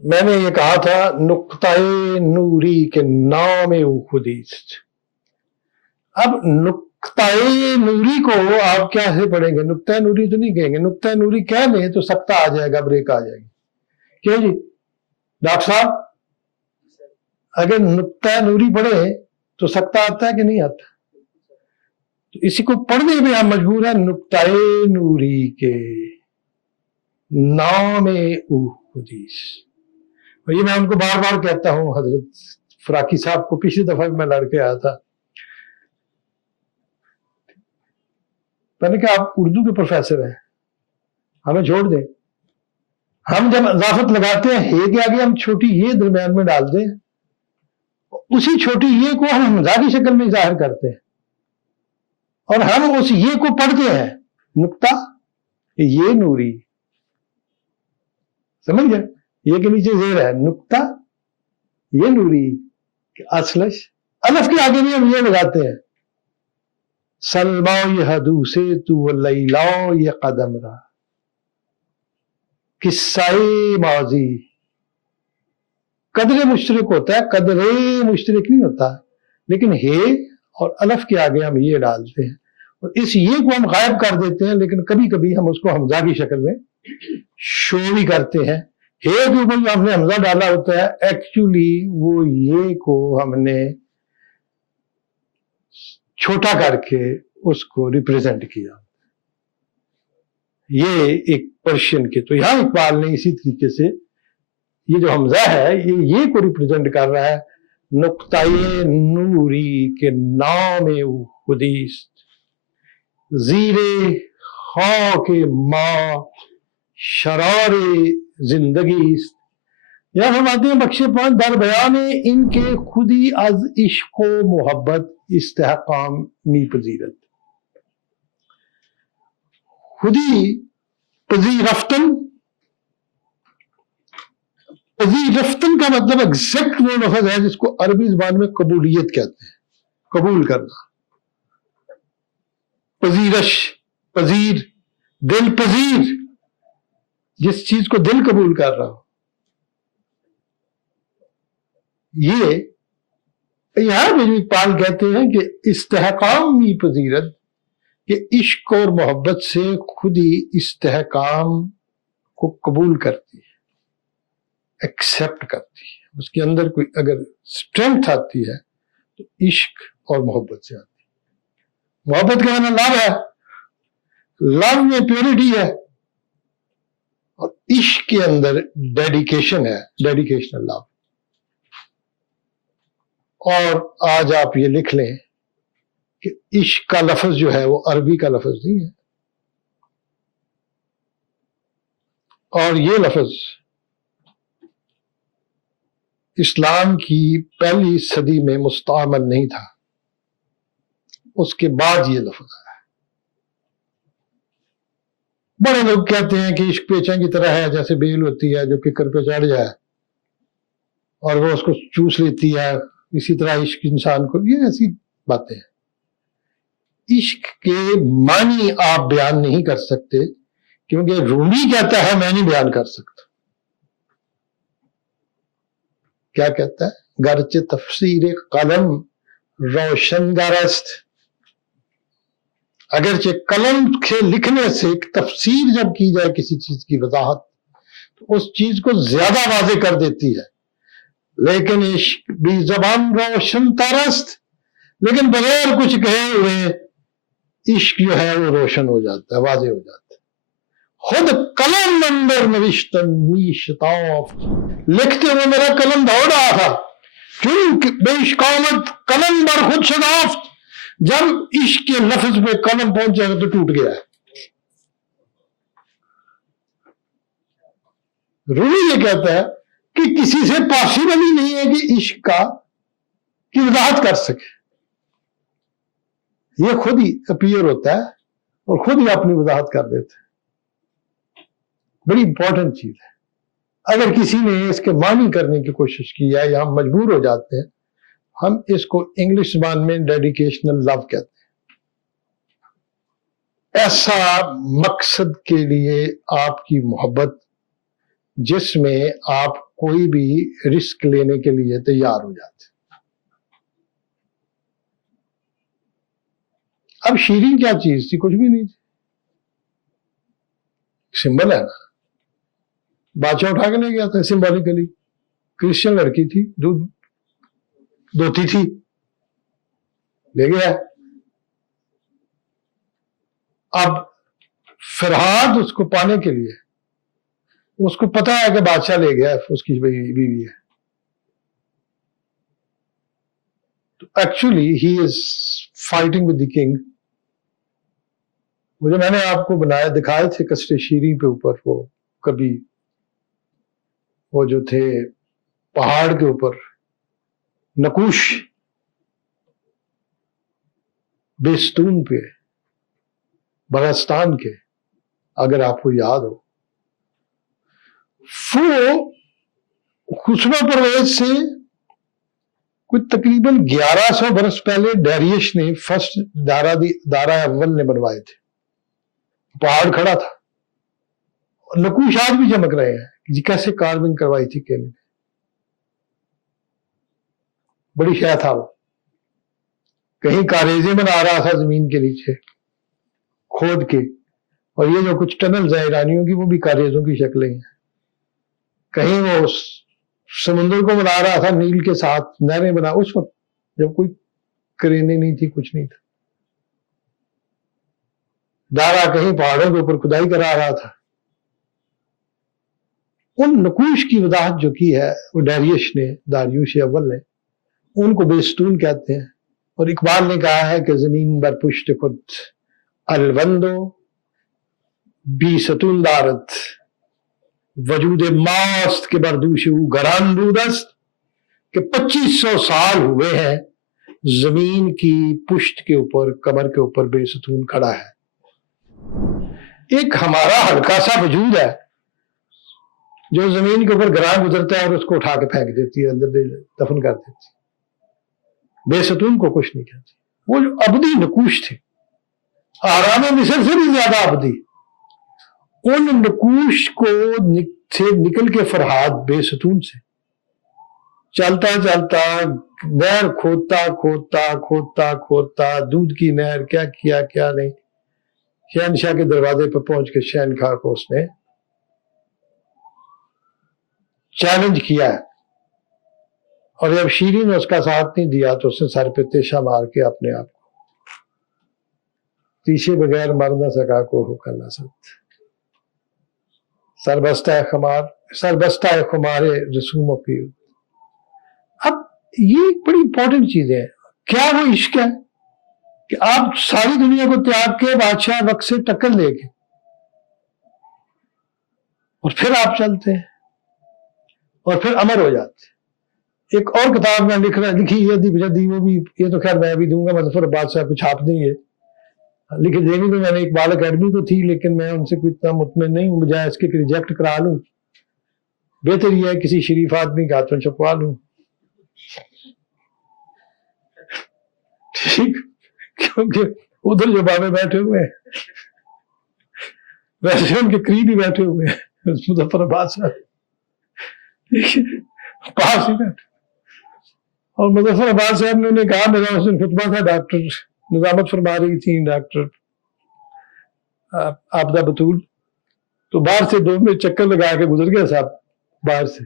میں نے یہ کہا تھا نقطۂ نوری کے نام او خودیست. اب نقطۂ نوری کو آپ کیسے پڑھیں گے؟ نقطۂ نوری تو نہیں کہیں گے. نقطۂ نوری کہہ دیں تو سکتہ آ جائے گا، بریک آ جائے گی. کیوں جی ڈاکٹر صاحب، اگر نقطۂ نوری پڑھے تو سکتہ آتا ہے کہ نہیں آتا؟ تو اسی کو پڑھنے میں ہم مجبور ہیں. نقطۂ نوری کے نام او خودیس. یہ میں ان کو بار بار کہتا ہوں. حضرت فراقی صاحب کو پچھلی دفعہ میں لڑ کے آیا تھا، میں نے کہا آپ اردو کے پروفیسر ہیں، ہمیں چھوڑ دیں. ہم جب اضافت لگاتے ہیں ہے کے آگے ہم چھوٹی یہ درمیان میں ڈال دیں، اسی چھوٹی یہ کو ہم حمزہ کی شکل میں ظاہر کرتے ہیں اور ہم اس یہ کو پڑھتے ہیں نقطہ یہ نوری. سمجھ گئے؟ یہ کے نیچے زیر ہے نقطہ یہ نوری. اصلش الف کے آگے بھی ہم یہ لگاتے ہیں سلما یہ حدوثے تو لیلا یہ قدم را قصہ ماضی. قدر مشترک ہوتا ہے، قدر مشترک نہیں ہوتا، لیکن ہے اور الف کے آگے ہم یہ ڈالتے ہیں اور اس یہ کو ہم غائب کر دیتے ہیں، لیکن کبھی کبھی ہم اس کو حمزہ کی شکل میں شو بھی کرتے ہیں. ہے کے اوپر جو ہم نے حمزہ ڈالا ہوتا ہے ایکچولی وہ یہ کو ہم نے چھوٹا کر کے اس کو ریپریزنٹ کیا. یہ ایک پرشین کے تو یہاں اقبال نے اسی طریقے سے یہ جو حمزہ ہے یہ کو ریپریزنٹ کر رہا ہے نقطۂ نوری کے نام او خودیست زیر خاک ماں شرار زندگی است. یا فرماتے ہیں بخش پان در بیان ان کے خودی از عشق و محبت استحکام می پذیرت. خودی پذیرفتن، پذیرفتن کا مطلب ایگزیکٹ وہ لفظ ہے جس کو عربی زبان میں قبولیت کہتے ہیں، قبول کرنا. پذیرش، پذیر، دل پذیر، جس چیز کو دل قبول کر رہا ہو. یہ یہاں پہ جو اقبال کہتے ہیں کہ استحکام می پذیرت، کہ عشق اور محبت سے خود ہی استحکام کو قبول کرتی ہے، ایکسیپٹ کرتی ہے. اس کے اندر کوئی اگر اسٹرینتھ آتی ہے تو عشق اور محبت سے آتی ہے. محبت کا معنی لو ہے، لو میں پیورٹی ہے، اور عشق کے اندر ڈیڈیکیشن ہے، ڈیڈیکیشن لو. اور آج آپ یہ لکھ لیں کہ عشق کا لفظ جو ہے وہ عربی کا لفظ نہیں ہے، اور یہ لفظ اسلام کی پہلی صدی میں مستعمل نہیں تھا، اس کے بعد یہ لفظ آیا. بڑے لوگ کہتے ہیں کہ عشق پیچیں کی طرح ہے، جیسے بیل ہوتی ہے جو ککر پہ چڑھ جائے اور وہ اس کو چوس لیتی ہے، اسی طرح عشق انسان کو. یہ ایسی باتیں ہیں. عشق کے معنی آپ بیان نہیں کر سکتے کیونکہ رومی کہتا ہے میں نہیں بیان کر سکتا. کیا کہتا ہے؟ گرچہ تفسیر قلم روشن گرست، اگرچہ قلم کے لکھنے سے ایک تفسیر جب کی جائے کسی چیز کی وضاحت تو اس چیز کو زیادہ واضح کر دیتی ہے، لیکن عشق بھی زبان روشن ترست، لیکن بغیر کچھ کہے ہوئے عشق جو ہے وہ روشن ہو جاتا ہے، واضح ہو جاتا ہے. خود قلم اندر نوشتن می شتاف، لکھتے ہوئے میرا قلم دوڑ رہا تھا، چون بے اشکامت قلم بر خود شنافت، جب عشق کے لفظ پہ قلم پہنچے گا تو ٹوٹ گیا ہے. رومی یہ کہتا ہے کہ کسی سے پاسبل ہی نہیں ہے کہ عشق کی وضاحت کر سکے. یہ خود ہی اپیئر ہوتا ہے اور خود ہی اپنی وضاحت کر دیتا ہے. بڑی امپورٹنٹ چیز ہے. اگر کسی نے اس کے معنی کرنے کی کوشش کی ہے یا ہم مجبور ہو جاتے ہیں، ہم اس کو انگلش زبان میں ڈیڈیکیشنل لو کہتے ہیں. ایسا مقصد کے لیے آپ کی محبت جس میں آپ کوئی بھی رسک لینے کے لیے تیار ہو جاتے. اب شیریں کیا چیز تھی؟ کچھ بھی نہیں تھی. سمبل ہے نا. بادشاہ اٹھا کے لے گیا تھا سمبولکلی. کرسچن لڑکی تھی, دودھ دوتی تھی, لے گیا. اب فرحاد اس کو پانے کے لیے, اس کو پتا ہے کہ بادشاہ لے گیا, اس کی بیوی ہے. تو actually he is fighting with the king. وہ جو میں نے آپ کو بنایا دکھائے تھے قصرے شیریں پہ اوپر, وہ کبھی وہ جو تھے پہاڑ کے اوپر نقوش بیستون پہ بغستان کے, اگر آپ کو یاد ہو, وہ خسرو پرویز سے کوئی تقریباً 1100 برس پہلے ڈیریش نے فرسٹ دارا اول نے بنوائے تھے. پہاڑ کھڑا تھا, نقوش آج بھی چمک رہے ہیں کہ کیسے کارونگ کروائی تھی کیل نے. بڑی شے تھا وہ. کہیں کاریزے بنا رہا تھا زمین کے نیچے کھود کے, اور یہ جو کچھ ٹنلز ہیں ایرانیوں کی, وہ بھی کاریزوں کی شکلیں ہیں. کہیں وہ سمندر کو بنا رہا تھا نیل کے ساتھ, نہریں بنا, اس وقت جب کوئی کرینے نہیں تھی, کچھ نہیں تھا. دارا کہیں پہاڑوں کے اوپر کھدائی کرا رہا تھا. ان نقوش کی وضاحت جو کی ہے وہ ڈیریش نے, داریوش اول نے, ان کو بیستون کہتے ہیں. اور اقبال نے کہا ہے کہ زمین بر پشت خود الوندو بی ستون دارت وجود ماست کے بردوش گران دودست, کہ 2500 سال ہوئے ہیں زمین کی پشت کے اوپر, کمر کے اوپر بے ستون کھڑا ہے. ایک ہمارا ہلکا سا وجود ہے جو زمین کے اوپر گراں گزرتا ہے اور اس کو اٹھا کے پھینک دیتی ہے, اندر دفن کر دیتی. بے ستون کو کچھ نہیں کہتی. وہ جو ابدی نقوش تھے, آرام مصر سے بھی زیادہ ابدی, ان نقوش کو نکل کے فرحاد بے ستون سے چلتا چلتا نہر کھودتا کھودتا کھودتا کھودتا دودھ کی نہر, کیا کیا کیا نہیں, شہنشاہ کے دروازے پہ پہنچ کے شہنشاہ کو اس نے چیلنج کیا ہے. اور جب شیریں نے اس کا ساتھ نہیں دیا تو اس نے سر پہ تیشا مار کے اپنے آپ کو, تیشے بغیر مر نہ سکا کو ہو کر نہ سکتا. سربستہ خمار رسوم کی. اب یہ ایک بڑی امپورٹنٹ چیز ہے. کیا وہ عشق ہے کہ آپ ساری دنیا کو تیاگ کے بادشاہ وقت سے ٹکر لے کے اور پھر آپ چلتے ہیں اور پھر امر ہو جاتے. ایک اور کتاب میں لکھی ہے ادیب جدی, وہ بھی, یہ تو خیر میں بھی دوں گا, مظفر عباس صاحب کو چھاپ دیں گے. لکھ دینی تو میں نے اقبال اکیڈمی کو تھی, لیکن میں ان سے کوئی اتنا مطمئن نہیں ہوں, بجائے اس کے ریجیکٹ کرا لوں. بہتر یہ ہے کسی شریف آدمی کا ہاتھوں چھپوا لوں. ٹھیک, کیونکہ ادھر جو بابے بیٹھے ہوئے ہیں ویسے ان کے قریب ہی بیٹھے ہوئے ہیں, مظفر عباس صاحب پاس ہی بیٹھے. اور مظفر عباس صاحب نے انہیں کہا, میرا اس دن خطبہ تھا, ڈاکٹر نظامت فرما رہی تھی ڈاکٹر آبدہ بطول, تو باہر سے 2 منٹ چکر لگا کے گزر گیا صاحب باہر سے.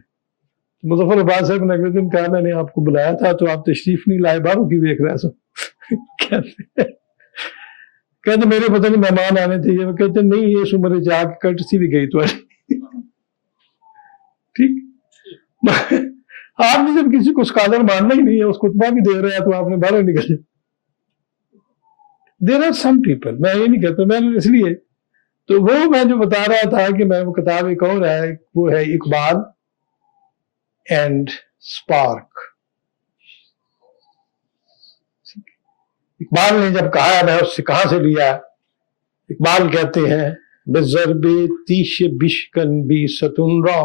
مظفر عباس صاحب نے اگلے دن کہا, میں نے آپ کو بلایا تھا تو آپ تشریف نہیں لائے, باہروں کی دیکھ رہا سو. کہتے میرے پتہ نہیں مہمان آنے تھے, یہ کہتے نہیں, یہ اس عمر جا کے کٹسی بھی گئی تو ٹھیک. آپ نے جب کسی کو اسکالر ماننا ہی نہیں ہے, اس خطبہ بھی دے رہا ہے, تو آپ نے باہر نکلے. دیر آر سم پیپل, میں یہ نہیں کہتا, میں نے اس لیے تو وہ میں جو بتا رہا تھا کہ میں وہ کتاب ایک اور ہے, وہ ہے اقبال اینڈ اسپارک. اقبال نے جب کہا, میں اس سے کہاں سے لیا, اقبال کہتے ہیں بضرب تیش بشکن بی ستون را,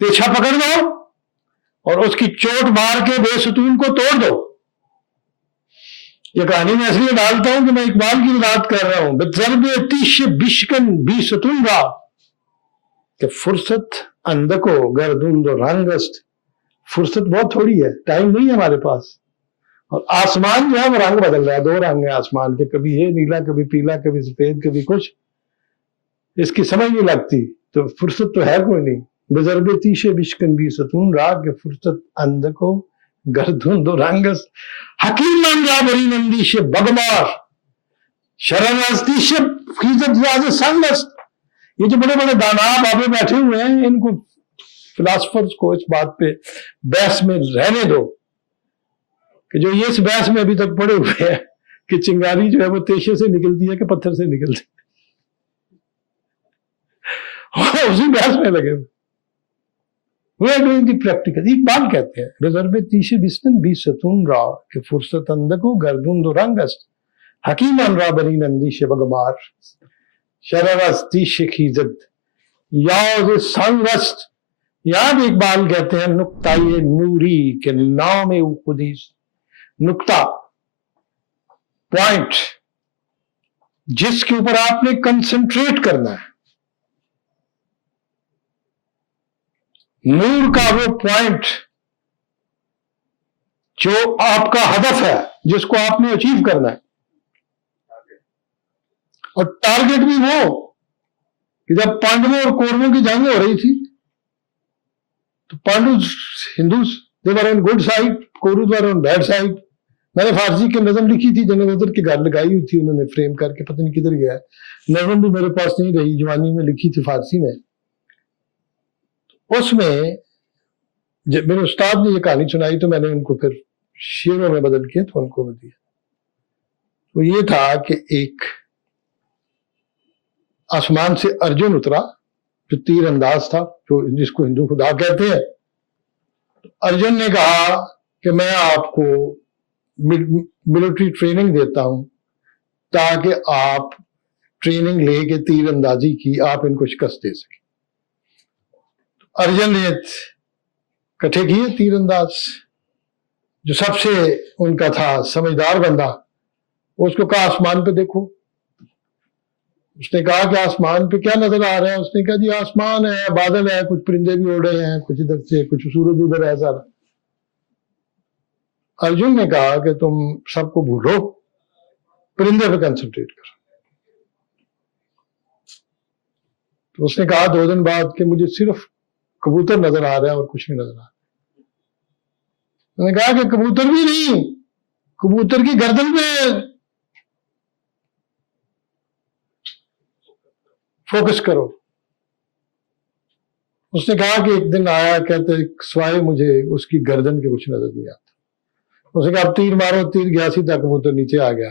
پیچھا پکڑ دو اور اس کی چوٹ مار کے بے ستون کو توڑ دو. یہ کہانی میں اس لیے ڈالتا ہوں کہ میں اقبال کی بات کر رہا ہوں. بضرب تیش بشکن بی ستون را, کہ فرصت اندکو گردون دو رنگ است. فرصت بہت تھوڑی ہے, ٹائم نہیں ہے ہمارے پاس. اور آسمان جو ہے وہ رنگ بدل رہا ہے, 2 رنگ ہیں آسمان کے, کبھی یہ نیلا, کبھی پیلا, کبھی سفید, کبھی کچھ. اس کی سمجھ نہیں لگتی. تو فرصت تو ہے کوئی نہیں. بزرگ تیشے بشکن بھی ستون را کہ فرصت اندکو گردون دو رنگ است. حکیم من را برین اندیش بگمار شرم استیش خیزت راز سنگ است. یہ جو بڑے بڑے دانا بابے بیٹھے ہوئے ہیں, ان کو فلاسفرز کو اس بات پہ بحث میں رہنے دو کہ جو یہ اس بحث میں ابھی تک پڑے ہوئے ہیں کہ چنگاری جو ہے وہ تیشے سے نکلتی ہے کہ پتھر سے نکلتی ہے, اسی بحث میں لگے ہوئے. We are doing the practical. Iqbal کہتے ہیں رضرب تیشے بستن بھی ستون را کہ فرصت اندکو گردون دو رنگ است. حکیم ان را برین اندیش بگمار شرر است تیش خیزد یاز سنگ است. یہاں بھی اقبال کہتے ہیں نقطۂ نوری کے نام او خودیس. نقطہ, پوائنٹ, جس کے اوپر آپ نے کنسنٹریٹ کرنا ہے. نور کا وہ پوائنٹ جو آپ کا ہدف ہے, جس کو آپ نے اچیو کرنا ہے. اور ٹارگٹ بھی وہ کہ جب پانڈووں اور کوروں کی جنگ ہو رہی تھی تو Pandavas Hindus they were on good side, Kauravas were on bad side. میں نے فارسی کی نظم لکھی تھی, جنرل نظر کے گھر لگائی ہوئی تھی انہوں نے فریم کر کے, پتہ نہیں کدھر گیا ہے. نظم بھی میرے پاس نہیں رہی, جوانی میں لکھی تھی فارسی میں. اس میں جب میرے استاد نے یہ کہانی سنائی تو میں نے ان کو پھر شعروں میں بدل کے تو ان کو دیا. تو یہ تھا کہ ایک آسمان سے ارجن اترا جو تیر انداز تھا, جو جس کو ہندو خدا کہتے ہیں. ارجن نے کہا کہ میں آپ کو ملٹری ٹریننگ دیتا ہوں تاکہ آپ ٹریننگ لے کے تیر اندازی کی آپ ان کو شکست دے سکیں. ارجن نے کٹھے کیے تیر انداز, جو سب سے ان کا تھا سمجھدار بندہ, اس کو کہا آسمان پہ دیکھو. اس نے کہا کہ آسمان پہ کیا نظر آ رہا ہے؟ اس نے کہا جی آسمان ہے, بادل ہے, کچھ پرندے بھی اڑ رہے ہیں, کچھ ادھر سے, کچھ سورج ادھر ہے سارا. ارجن نے کہا کہ تم سب کو بھولو, پرندے پہ کنسنٹریٹ کرو. تو اس نے کہا 2 دن بعد کہ مجھے صرف کبوتر نظر آ رہا ہے اور کچھ نہیں نظر آ رہا. میں نے کہا کہ کبوتر بھی نہیں, کبوتر کی گردن پہ فوکس کرو. اس نے کہا کہ ایک دن آیا, کہتے سوائے مجھے اس کی گردن کے کچھ نظر نہیں آتا. اس نے کہا اب تیر مارو, تیر گیا سیدھا کبوتر نیچے آ گیا.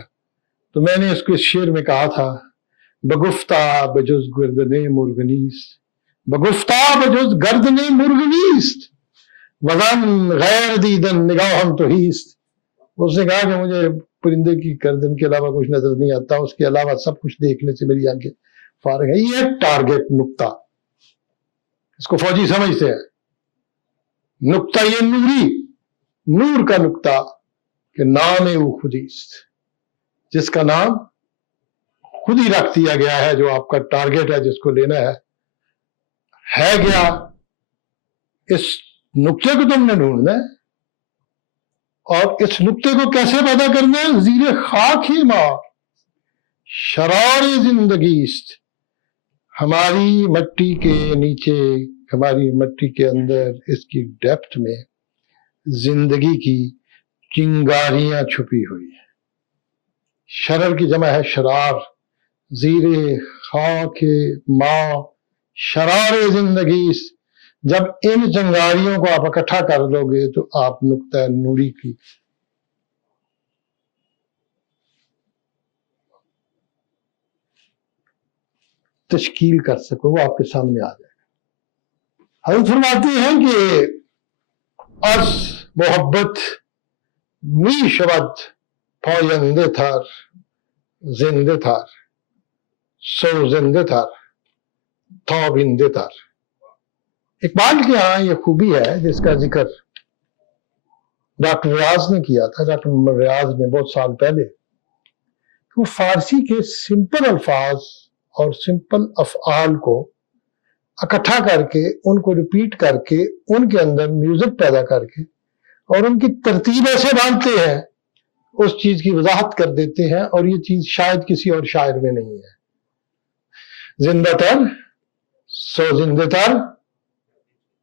تو میں نے اس کو اس شعر میں کہا تھا بگفتہ بجز گردن مرغنیست, بگفتہ بجز گردن مرغنیست وزن غیر دیدن نگاہم تو ہیست. اس نے کہا کہ مجھے پرندے کی گردن کے علاوہ کچھ نظر نہیں آتا, اس کے علاوہ سب کچھ دیکھنے سے میری آنکھیں فارغ ہے. یہ ٹارگٹ نقطہ, اس کو فوجی سمجھتے ہیں. نقطہ یہ نوری, نور کا نقطہ کہ نام او خودیست, جس کا نام خود ہی رکھ دیا گیا ہے, جو آپ کا ٹارگٹ ہے جس کو لینا ہے کیا؟ اس نقطے کو تم نے ڈھونڈنا ہے. اور اس نقطے کو کیسے پیدا کرنا ہے؟ زیر خاک ہی ماں شرار زندگی است. ہماری مٹی کے نیچے, ہماری مٹی کے اندر, اس کی ڈیپتھ میں زندگی کی چنگاریاں چھپی ہوئی ہیں. شرر کی جمع ہے شرار. زیر خاک ماں شرار زندگی است. جب ان چنگاریوں کو آپ اکٹھا کر لو گے تو آپ نقطہ نوری کی تشکیل کر سکو, وہ آپ کے سامنے آ جائے گا. حضرت فرماتے ہیں کہ از محبت می شود پاینده تر زنده تر سو زنده تر تابنده تر. اقبال کے ہاں یہ خوبی ہے جس کا ذکر ڈاکٹر ریاض نے کیا تھا, ڈاکٹر محمد ریاض نے بہت سال پہلے. وہ فارسی کے سمپل الفاظ اور سمپل افعال کو اکٹھا کر کے ان کو ریپیٹ کر کے ان کے اندر میوزک پیدا کر کے اور ان کی ترتیب ایسے باندھتے ہیں، اس چیز کی وضاحت کر دیتے ہیں، اور یہ چیز شاید کسی اور شاعر میں نہیں ہے۔ زندہ تر سو زندہ تر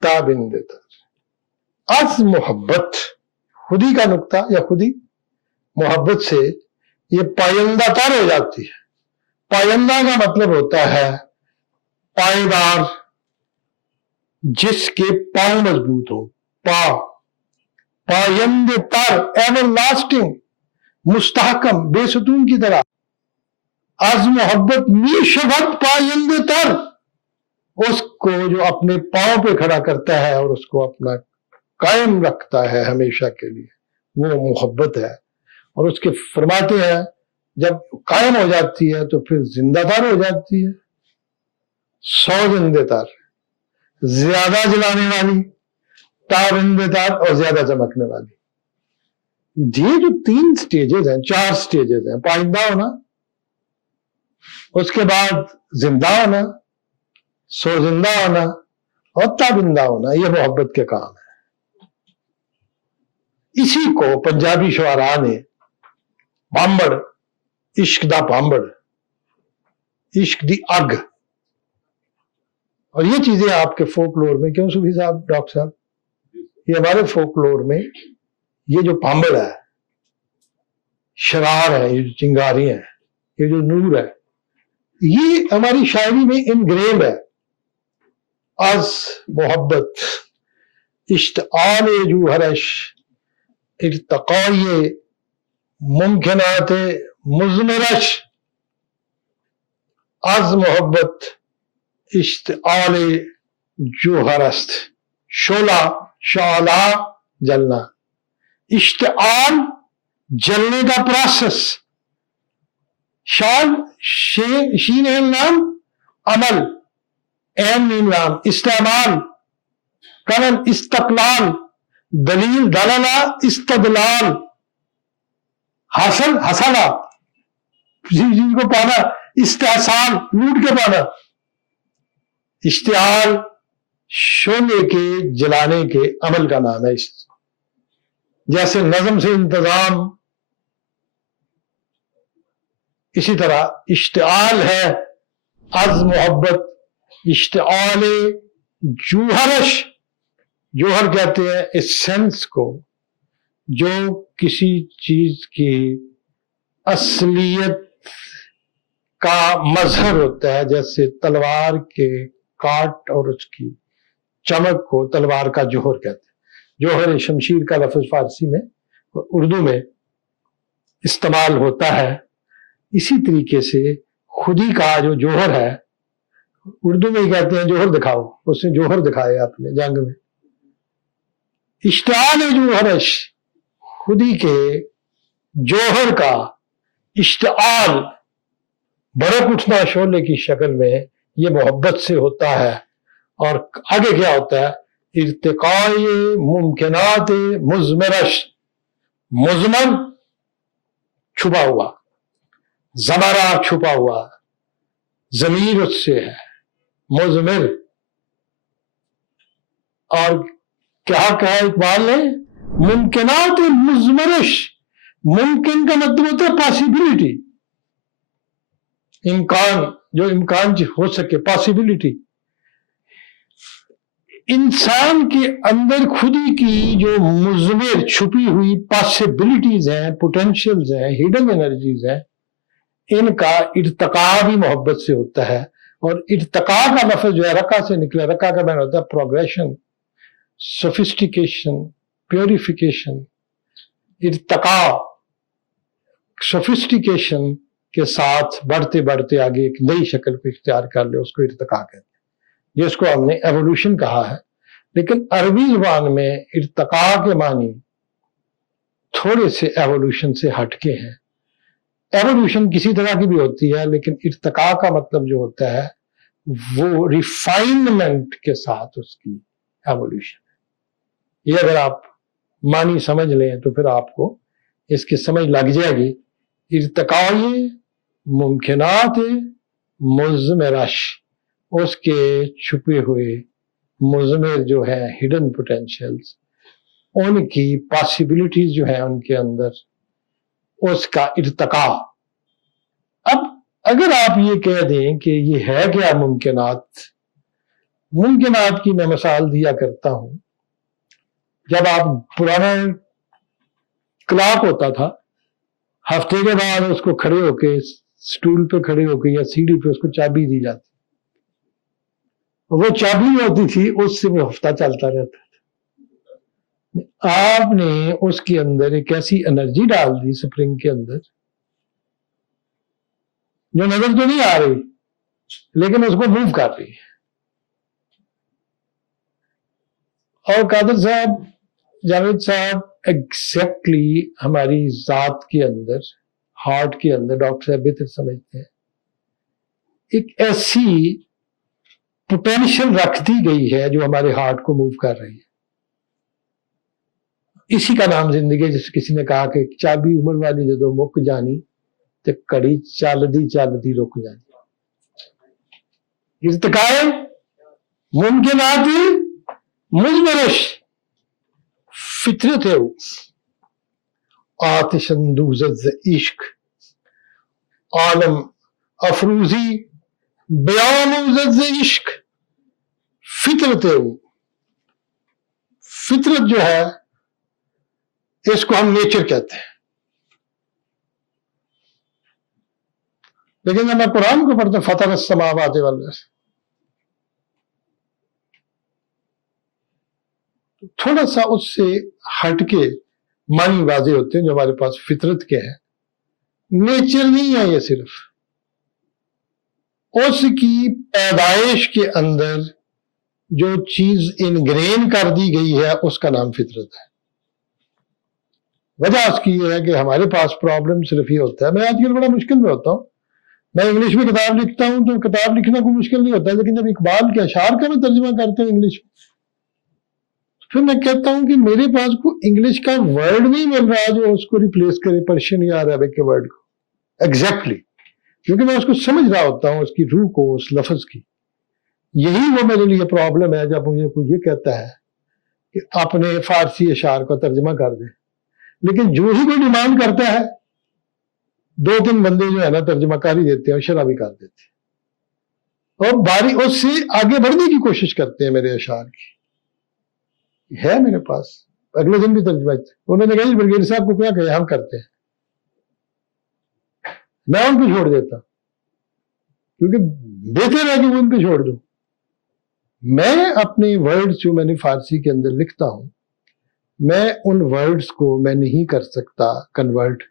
تابندہ تر۔ از محبت، خودی کا نقطہ یا خودی محبت سے یہ پائندہ تر ہو جاتی ہے۔ پائندہ کا مطلب ہوتا ہے پائیدار، جس کے پاؤں مضبوط ہو، پائند تر، ایور لاسٹنگ، مستحکم، بے ستون کی طرح۔ از محبت می شود پائند تر، اس کو جو اپنے پاؤں پہ کھڑا کرتا ہے اور اس کو اپنا قائم رکھتا ہے ہمیشہ کے لیے، وہ محبت ہے۔ اور اس کے فرماتے ہیں جب قائم ہو جاتی ہے تو پھر زندہ تر ہو جاتی ہے، سو زندہ تر، زیادہ جلانے والی، تابندہ تر، اور زیادہ چمکنے والی۔ یہ جو تین سٹیجز ہیں، چار سٹیجز ہیں، پائندہ ہونا، اس کے بعد زندہ ہونا، سو زندہ ہونا، اور تابندہ ہونا، یہ محبت کے کام ہے۔ اسی کو پنجابی شعراء نے پامبڑ، عشق دا پامبڑ، عشق دی اگ، اور یہ چیزیں آپ کے فولکلور میں، کیوں صوفی صاحب، ڈاکٹر صاحب، یہ ہمارے فولکلور میں یہ جو پامبڑ ہے، شرار ہے، یہ جو چنگاری ہے، یہ جو نور ہے، یہ ہماری شاعری میں انگریو ہے۔ از محبت اشتعال جوہرش، ارتقائی ممکنات مضمرش، از محبت اشتعال جوہرست، شعلہ، شعلہ، جلنا، اشتعال، جلنے کا پروسیس، شال، شین ہے نام، عمل، این نیم نام، استعمال، قلم، استقلال، دلیل، دلالہ، استدلال، حاصل، حصلہ، کسی چیز کو پانا، استحصال، لوٹ کے پانا، اشتعال، شعلے کے جلانے کے عمل کا نام ہے۔ جیسے نظم سے انتظام، اسی طرح اشتعال ہے از محبت اشتعال جوہرش، جوہر کہتے ہیں اس سینس کو جو کسی چیز کی اصلیت کا مظہر ہوتا ہے، جیسے تلوار کے کاٹ اور اس کی چمک کو تلوار کا جوہر کہتے ہیں۔ جوہر شمشیر کا لفظ فارسی میں اردو میں استعمال ہوتا ہے۔ اسی طریقے سے خودی کا جو جوہر ہے، اردو میں ہی کہتے ہیں جوہر دکھاؤ، اس نے جوہر دکھائے اپنے جنگ میں۔ اشتعال جوہرش، خودی کے جوہر کا اشتعال، بھڑک اٹھنا شعلے کی شکل میں، یہ محبت سے ہوتا ہے۔ اور آگے کیا ہوتا ہے؟ ارتقائی ممکنات مضمرش، مضمر چھپا ہوا، زمرہ چھپا ہوا، ضمیر اس سے ہے، مضمر۔ اور کیا کہا اقبال نے؟ ممکنات مضمرش، ممکن کا مطلب ہوتا ہے پاسیبلٹی، امکان، جو امکان ہو سکے، پاسیبلٹی۔ انسان کے اندر خودی کی جو مضمر چھپی ہوئی پاسیبلٹیز ہیں، پوٹینشیلز ہیں، ہڈن انرجیز ہیں، ان کا ارتقاء بھی محبت سے ہوتا ہے۔ اور ارتقاء کا لفظ جو ہے رقا سے نکلا، رقا کا معنی ہوتا ہے پروگریشن، سوفسٹیکیشن، پیوریفیکیشن۔ ارتقاء سوفسٹیکیشن کے ساتھ بڑھتے بڑھتے آگے ایک نئی شکل کو اختیار کر لے، اس کو ارتقاء کہتے ہیں، جس کو ہم نے ایوولوشن کہا ہے۔ لیکن عربی زبان میں ارتقاء کے معنی تھوڑے سے ایوولوشن سے ہٹ کے ہیں۔ ایوولوشن کسی طرح کی بھی ہوتی ہے، لیکن ارتقاء کا مطلب جو ہوتا ہے وہ ریفائنمنٹ کے ساتھ اس کی ایوولوشن ہے۔ یہ اگر آپ معنی سمجھ لیں تو پھر آپ کو اس کی سمجھ لگ جائے گی۔ ارتقائی ممکنات مضمرش، اس کے چھپے ہوئے مضمر جو ہے ہڈن پوٹینشیلز، ان کی پاسبلٹیز جو ہیں ان کے اندر، اس کا ارتقاء۔ اب اگر آپ یہ کہہ دیں کہ یہ ہے کیا ممکنات کی میں مثال دیا کرتا ہوں، جب آپ پرانا کلاک ہوتا تھا، ہفتے کے بعد اس کو کھڑے ہو کے سٹول پہ کھڑے ہو کے یا سیڑھی پہ اس کو چابی دی جاتی، وہ چابی ہوتی تھی، اس سے وہ ہفتہ چلتا رہتا تھا۔ آپ نے اس کے اندر ایک ایسی انرجی ڈال دی سپرنگ کے اندر جو نظر تو نہیں آ رہی لیکن اس کو موو کر رہی ہے۔ اور قادر صاحب، جاوید صاحب، ایگزیکٹلی ہماری ذات کے اندر، ہارٹ کے اندر، ڈاکٹر صاحب بہتر سمجھتے ہیں، ایک ایسی پوٹینشل رکھ دی گئی ہے جو ہمارے ہارٹ کو موو کر رہی ہے۔ اسی کا نام زندگی ہے۔ جس کسی نے کہا کہ چابی عمر والی جدو مک جانی تے کڑی چلدی رک جانی۔ ارتقاء ممکنات مزمرش فطرت ہے، آتش اندوزت عشق، عالم افروزی بیاموزت عشق، فطرت ہے۔ فطرت جو ہے اس کو ہم نیچر کہتے ہیں، لیکن جب میں قرآن کو پڑھتا ہوں، فطر السماوات والارض، تھوڑا سا اس سے ہٹ کے معنی واضح ہوتے ہیں جو ہمارے پاس فطرت کے ہیں۔ نیچر نہیں ہے، یہ صرف اس کی پیدائش کے اندر جو چیز انگرین کر دی گئی ہے اس کا نام فطرت ہے۔ وجہ اس کی یہ ہے کہ ہمارے پاس پرابلم صرف یہ ہوتا ہے، میں آج کل بڑا مشکل میں ہوتا ہوں، میں انگلش میں کتاب لکھتا ہوں تو کتاب لکھنا کوئی مشکل نہیں ہوتا، لیکن جب اقبال کے اشعار کا میں ترجمہ کرتا ہوں انگلش میں، پھر میں کہتا ہوں کہ میرے پاس کوئی انگلش کا ورڈ نہیں مل رہا جو اس کو ریپلیس کرے پرشین یا عربک کے ورڈ کو ایگزیکٹلی، کیونکہ میں اس کو سمجھ رہا ہوتا ہوں، اس کی روح کو، اس لفظ کی۔ یہی وہ میرے لیے پرابلم ہے جب مجھے کوئی یہ کہتا ہے کہ اپنے فارسی اشعار کا ترجمہ کر دے، لیکن جو ہی کوئی ڈیمانڈ کرتا ہے 2-3 بندے جو ہے نا ترجمہ کر ہی دیتے ہیں اور شرح بھی کر دیتے ہیں، اور باری اس سے آگے بڑھنے کی کوشش کرتے ہیں میرے اشعار کی۔ ہے میرے پاس، اگلے دن بھی ترجمہ، انہوں نے کہا جی برگیڈ صاحب کو کیا کہے، ہم کرتے ہیں، میں ان پہ چھوڑ دیتا کیونکہ بہتر ہے کہ وہ ان پہ چھوڑ دوں۔ میں اپنے ورڈز جو میں نے فارسی کے اندر لکھتا ہوں، میں ان ورڈز کو میں نہیں کر سکتا کنورٹ،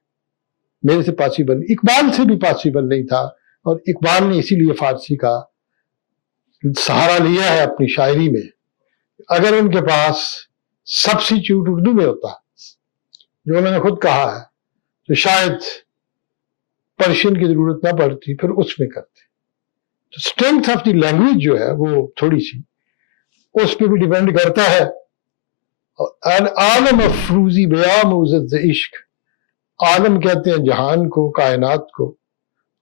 میرے سے پاسبل، اقبال سے بھی پاسبل نہیں تھا، اور اقبال نے اسی لیے فارسی کا سہارا لیا ہے اپنی شاعری میں۔ اگر ان کے پاس سبسٹیچیوٹ اردو میں ہوتا جو انہوں نے خود کہا ہے تو شاید پرشین کی ضرورت نہ پڑتی، پھر اس میں کرتے۔ تو اسٹرینتھ آف دی لینگویج جو ہے وہ تھوڑی سی اس پہ بھی ڈیپینڈ کرتا ہے۔ عالم افروزی بیاموزت عشق، عالم کہتے ہیں جہان کو، کائنات کو،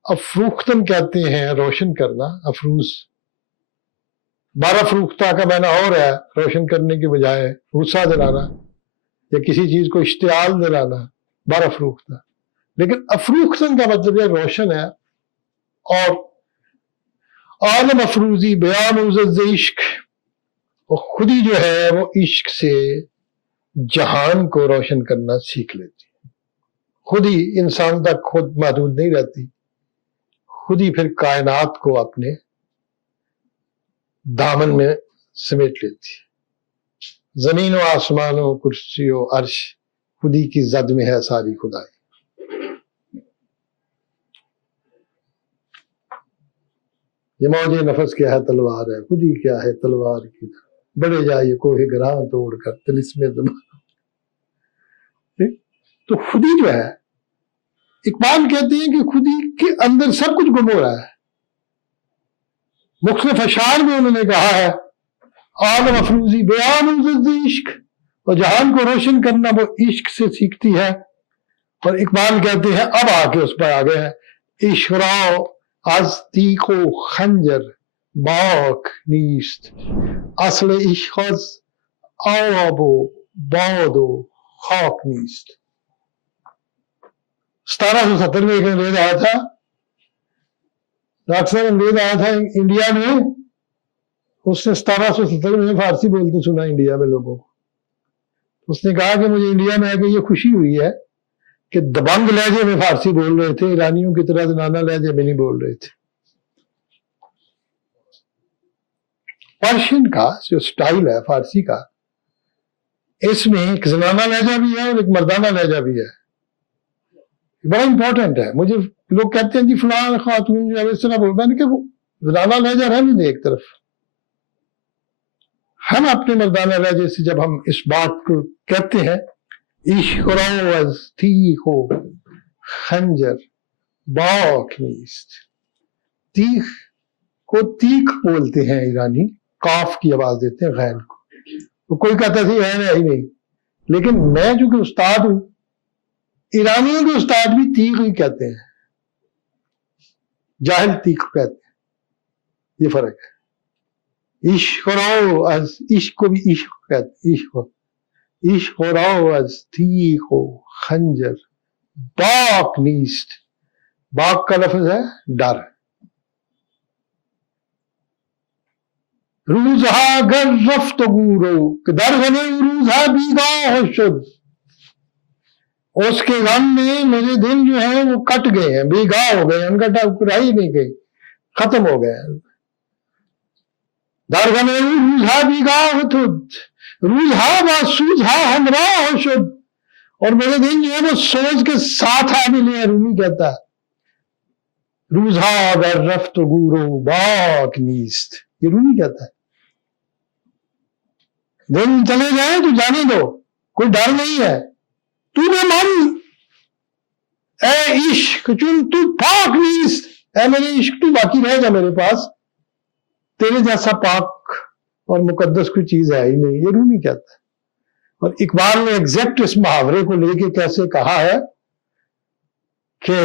افروختن کہتے ہیں روشن کرنا، افروز، بارہ فروختہ کا معنی اور ہے روشن کرنے کے بجائے غصہ دلانا یا کسی چیز کو اشتعال دلانا، بارہ فروختہ، لیکن افروختن کا مطلب ہے روشن ہے۔ اور عالم افروزی بیاموزت عشق، وہ خود ہی جو ہے وہ عشق سے جہان کو روشن کرنا سیکھ لیتی ہے، خود ہی انسان تک خود محدود نہیں رہتی، خود ہی پھر کائنات کو اپنے دامن میں سمیٹ لیتی ہے۔ زمین و آسمان و کرسی و عرش خود ہی کی زد میں ہے ساری خدائی۔ یہ موج نفس کیا ہے تلوار ہے، خود ہی کیا ہے تلوار کی، بڑے جائے کوہ گراں توڑ کر طلسم زمان۔ تو خود ہی جو ہے، اقبال کہتے ہیں کہ خود ہی کے اندر سب کچھ گم ہو رہا ہے۔ مختلف اشعار میں انہوں نے کہا ہے عالم افروزی بیاموزت عشق، اور جہان کو روشن کرنا وہ عشق سے سیکھتی ہے۔ اور اقبال کہتے ہیں، اب آ کے اس پر آ گئے ہیں، اشراء از تیغ و خنجر باک نیست. اصل عشق از آب و باد و خاک نیست. 1770 میں ایک انگریز آیا تھا، ڈاکٹر صاحب انگریز آیا تھا انڈیا میں. اس نے 1770 میں فارسی بولتے سنا انڈیا میں لوگوں کو. اس نے کہا کہ مجھے انڈیا میں آ کے یہ خوشی ہوئی ہے کہ دبنگ لہجے میں فارسی بول رہے تھے، ایرانیوں کی طرح زنانہ لہجے میں نہیں بول رہے تھے. پرشین کا جو سٹائل ہے فارسی کا، اس میں ایک زنانہ لہجہ بھی ہے اور ایک مردانہ لہجہ بھی ہے. بڑا امپورٹنٹ ہے. مجھے لوگ کہتے ہیں جی فلاں خاتون جو ہے اس طرح بول، میں نے کہ وہ زنانہ لہجہ رہنے دیں ایک طرف. ہم اپنے مردانہ لہجے سے جب ہم اس بات کو کہتے ہیں عشق رو از تیغ و خنجر باک نیست. تیغ کو تیغ بولتے ہیں ایرانی، کاف کی آواز دیتے ہیں غین کو. تو کوئی کہتا تھی غین ہے ہی نہیں، لیکن میں جو کہ استاد ہوں، ایرانیوں کے استاد بھی تیغ ہی کہتے ہیں، جاہل تیغ کہتے ہیں. یہ فرق ہے. عشق رو از، عشق کو بھی عشق کہتے ہیں. عشق رو از تیغ و خنجر باک نیست. باک کا لفظ ہے ڈر. روزہا گر رفت گورو کہ در غمِ روزہا بیگاہ شد. اس کے غم میں میرے دن جو ہیں وہ کٹ گئے ہیں، بیگاہ ہو گئے، ان کا رہ ہی نہیں گئی، ختم ہو گئے. در غمِ روزہا بیگاہ شد، روزہا با سوزہا ہمراہ شد. اور میرے دن جو ہے وہ سوز کے ساتھ آ ملے ہیں. رومی کہتا ہے روزہا گر رفت گورو باک نیست. یہ رومی کہتا ہے دن چلے جائیں تو جانے دو، کوئی ڈر نہیں ہے. تو نے من اے عشق چون تو پاک نیست. اے میرے عشق تو باقی رہ جا میرے پاس، تیرے جیسا پاک اور مقدس کوئی چیز ہے ہی نہیں. یہ رومی کہتا ہے. اور اقبال نے ایگزیکٹ اس محاورے کو لے کے کیسے کہا ہے کہ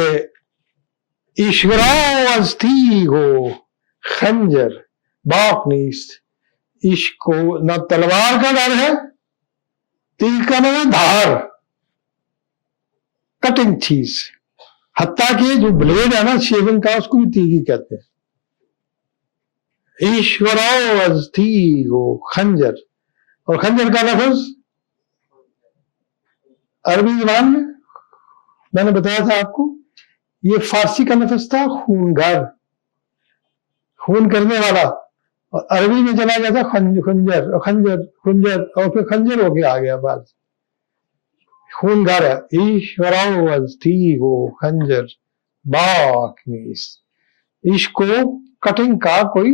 عشق رو از تیغ و خنجر باک نیست. عشق کو نہ تلوار کا ڈر ہے، تیغ کا نہ دھار، کٹنگ چیز. حتیٰ کہ جو بلیڈ ہے نا شیونگ کا، اس کو بھی تیغ ہی کہتے ہیں. عشق رو از تیغ و خنجر. اور خنجر کا لفظ عربی زبان میں نے بتایا تھا آپ کو، یہ فارسی کا لفظ تھا خونگار، خون کرنے والا. اور عربی میں چلا گیا تھا خنجر، خنجر خنجر، اور پھر خنجر ہو کے آ گیا بعد. خونگار ہے. عشق رو از تیغ و خنجر باک نیست. عشق کو کٹنگ کا کوئی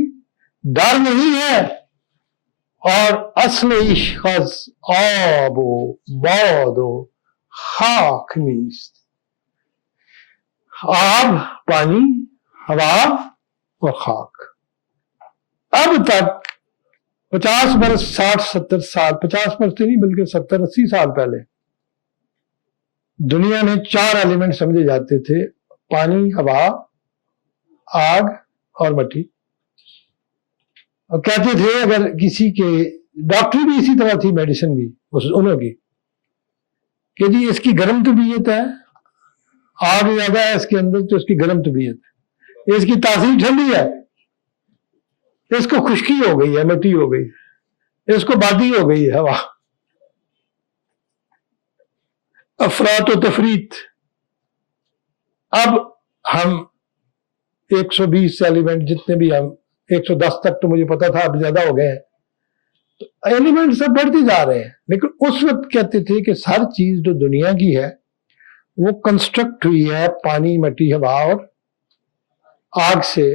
ڈر نہیں ہے. اور اصل عشق از آب و باد و خاک نیست. آب پانی، ہوا اور خاک. اب تک 50 برس 60-70 سال، 50 برس نہیں بلکہ 70-80 سال پہلے دنیا میں 4 ایلیمنٹ سمجھے جاتے تھے: پانی، ہوا، آگ اور مٹی. اور کہتے تھے اگر کسی کے، ڈاکٹری بھی اسی طرح تھی، میڈیسن بھی انہوں کی، کہ جی اس کی گرم طبیعت ہے، آگ زیادہ ہے اس کے اندر تو اس کی گرم طبیعت ہے. اس کی تاثیر ٹھنڈی ہے، اس کو خشکی ہو گئی ہے، مٹی ہو گئی، اس کو بادی ہو گئی ہے ہوا. افراط و تفریط. اب ہم 120 ایلیمنٹ جتنے بھی، ہم 110 تک تو مجھے پتا تھا، اب زیادہ ہو گئے ہیں. تو ایلیمنٹ سب بڑھتے جا رہے ہیں. لیکن اس وقت کہتے تھے کہ ہر چیز جو دنیا کی ہے وہ کنسٹرکٹ ہوئی ہے پانی، مٹی، ہوا اور آگ سے.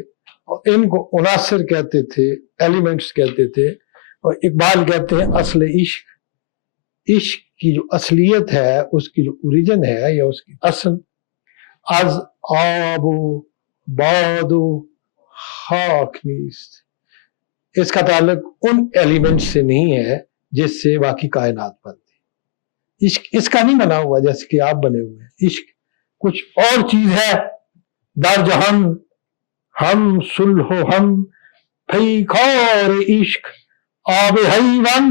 اور ان کو عناصر کہتے تھے، ایلیمنٹس کہتے تھے. اور اقبال کہتے ہیں اصل عشق، عشق کی جو اصلیت ہے، اس کی جو اوریجن ہے یا اس کی اصل، از آب و باد و خاک نیست. اس کا تعلق ان ایلیمنٹ سے نہیں ہے جس سے باقی کائنات بنتی. عشق اس کا نہیں بنا ہوا جیسے کہ آپ بنے ہوئے ہیں. عشق کچھ اور چیز ہے. در جہان ہم صلح و ہم پیکار عشق آب حیوان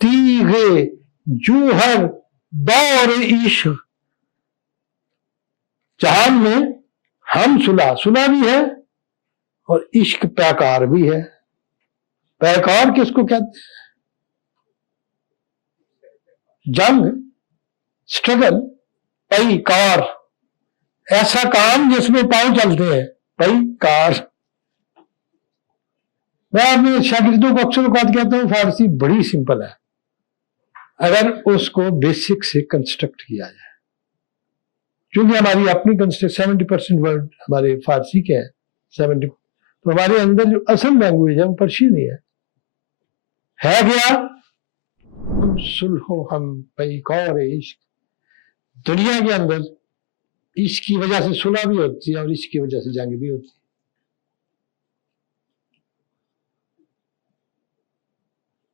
تیغ جوہر دور عشق. جہان میں ہم صلح بھی ہے اور عشق پیکار بھی ہے. پیکار کس کو کہتے ہیں؟ جنگ، سٹرگل. پیکار ایسا کام جس میں پاؤں چلتے ہیں. پیکار. میں اپنے شاگردوں کو اکثر اوقات کہتا ہوں فارسی بڑی سمپل ہے اگر اس کو بیسک سے کنسٹرکٹ کیا جائے. چونکہ ہماری اپنی کنسٹرکٹ 70% ورڈ ہمارے فارسی کے ہیں 70، تو ہمارے اندر جو اصل لینگویج ہے وہ پرشین ہی ہے کیا؟ صلح و ہم پیکار عشق. دنیا کے اندر عشق کی وجہ سے صلح بھی ہوتی ہے اور عشق کی وجہ سے جنگ بھی ہوتی ہے.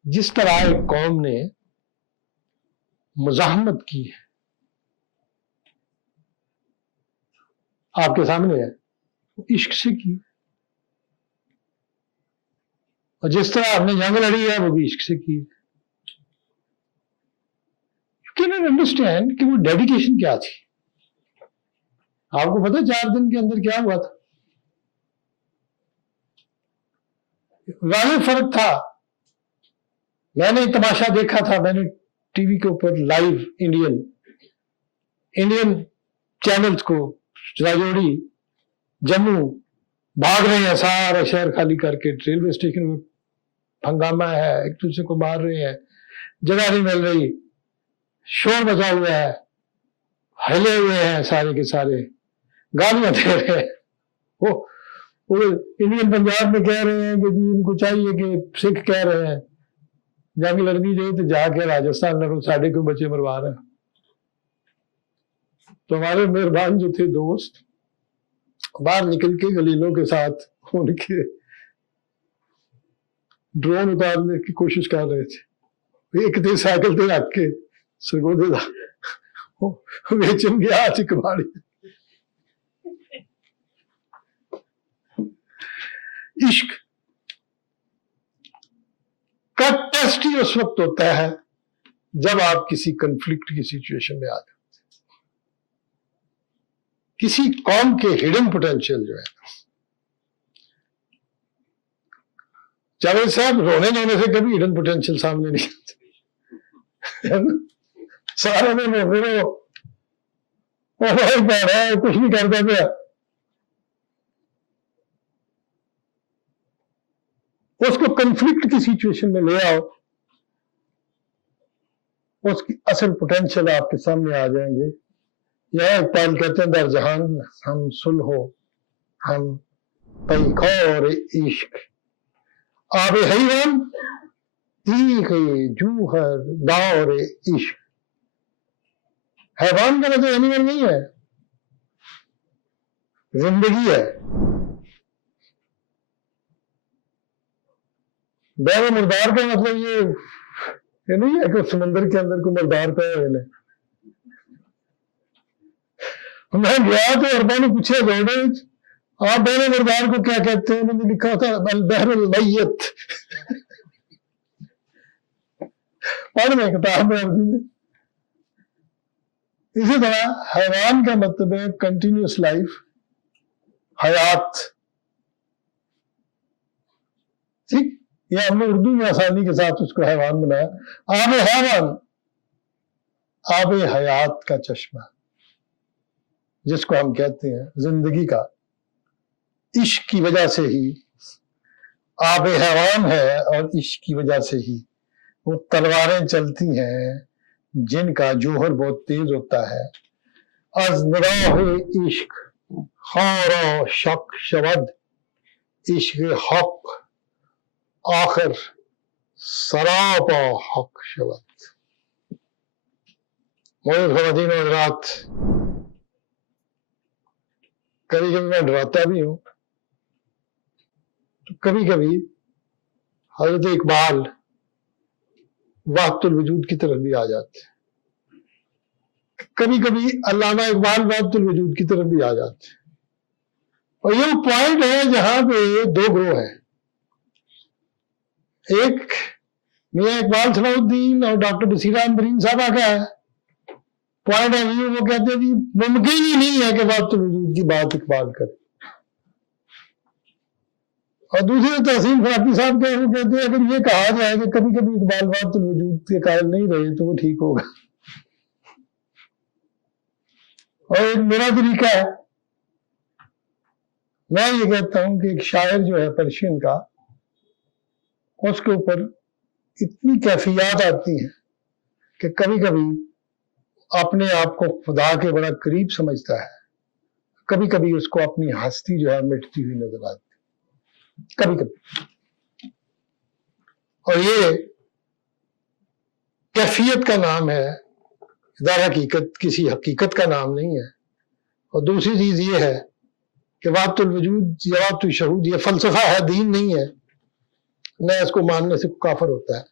جس طرح ایک قوم نے مزاحمت کی ہے آپ کے سامنے ہے، عشق سے کی. اور جس طرح آپ نے جنگ لڑی ہے وہ بھی عشق سے کی. یو کین ناٹ انڈرسٹینڈ کہ وہ ڈیڈیکیشن کیا تھی. آپ کو پتا 4 دن کے اندر کیا ہوا تھا؟ واضح فرق تھا. میں نے تماشا دیکھا تھا، میں نے ٹی وی کے اوپر لائیو انڈین چینلز کو راجوڑی جموں بھاگ رہے ہیں، سارا شہر خالی کر کے. ریلوے اسٹیشن میں ہنگامہ ہے، ایک دوسرے کو مار رہے ہیں، جگہ نہیں مل رہی، شور مچا ہوا ہے، ہلے ہوئے ہیں سارے کے سارے، گالیاں دے رہے ہیں. وہ انڈین پنجاب میں کہہ رہے ہیں کہ جی ان کو چاہیے کہ سکھ کہہ رہے ہیں جنگ لڑنی چاہیے تو جا کے راجستھان لڑو، ساڑھے کو بچے مروا رہے ہیں. تو ہمارے مہربان جو تھے دوست باہر نکل کے گلیلوں کے ساتھ ان کے ڈرون اتارنے کی کوشش کر رہے تھے. ایک دے سائیکل تے رکھ کے سرگودے دا ویچن گیا آج کباڑی. عشق کا ٹیسٹ ہی اس وقت ہوتا ہے جب آپ کسی کنفلکٹ کی سچویشن میں آ جاتے. کسی قوم کے ہڈن پوٹینشیل جو ہے، جاوید صاحب رونے دھونے سے کبھی ہڈن پوٹینشیل سامنے نہیں آتے. سارے دن کچھ نہیں کرتا پیا. اس کو کنفلکٹ کی سچویشن میں لے آؤ، اس کی اصل پوٹینشیل آپ کے سامنے آ جائیں گے. یا اقبال کہتے ہیں در جہان ہم صلح و ہم پیکار عشق آب حیوان تیغ جوہر دور عشق. حیوان کا مطلب اینیمل نہیں ہے، زندگی ہے. بیر مردار کا مطلب یہ نہیں ہے کہ سمندر کے اندر کوئی مردار پہ ہے. میں گیا تو اربا نے پوچھا گوڑے آپ بیر مردار کو کیا کہتے ہیں؟ انہوں نے لکھا تھا البحر المیت. پڑھ میں کتاب میں عربی میں. اسی طرح حیوان کا مطلب ہے کنٹینیوس لائف، حیات. ٹھیک، یہ ہم نے اردو میں آسانی کے ساتھ اس کو حیوان بنایا. آب حیوان، آب حیات کا چشمہ جس کو ہم کہتے ہیں زندگی کا. عشق کی وجہ سے ہی آب حیوان ہے اور عشق کی وجہ سے ہی وہ تلواریں چلتی ہیں جن کا جوہر بہت تیز ہوتا ہے. از نگاہ عشق خارا شک شود عشق حق آخر سراپا حق شود. موجود خواتین و حضرات، کبھی کبھی میں ڈراتا بھی ہوں، کبھی کبھی حضرت اقبال وحدت الوجود کی طرف بھی آ جاتے ہیں، کبھی کبھی علامہ اقبال وحدت الوجود کی طرف بھی آ جاتے ہیں. اور یہ پوائنٹ ہے جہاں پہ 2 گروہ ہیں. ایک میاں اقبال صلاح الدین اور ڈاکٹر بصیر احمد برین صاحبہ کا ہے پوائنٹ آف ویو، وہ کہتے ہیں کہ ممکن ہی نہیں ہے کہ وحدت الوجود کی بات اقبال کرے، اور دوسرے تحسین فراقی صاحب کے وہ کہتے ہیں اگر یہ کہا جائے کہ کبھی کبھی اقبال وحدت الوجود کے قائل نہیں رہے تو وہ ٹھیک ہوگا۔ اور ایک میرا طریقہ ہے، میں یہ کہتا ہوں کہ ایک شاعر جو ہے پرشین کا، اس کے اوپر اتنی کیفیات آتی ہیں کہ کبھی کبھی اپنے آپ کو خدا کے بڑا قریب سمجھتا ہے، کبھی کبھی اس کو اپنی ہستی جو ہے مٹتی ہوئی نظر آتی کبھی کبھی، اور یہ کیفیت کا نام ہے، در حقیقت کسی حقیقت کا نام نہیں ہے۔ اور دوسری چیز یہ ہے کہ وحدت الوجود یا وحدت الشہود یہ فلسفہ ہے، دین نہیں ہے، نہ اس کو ماننے سے کوئی کافر ہوتا ہے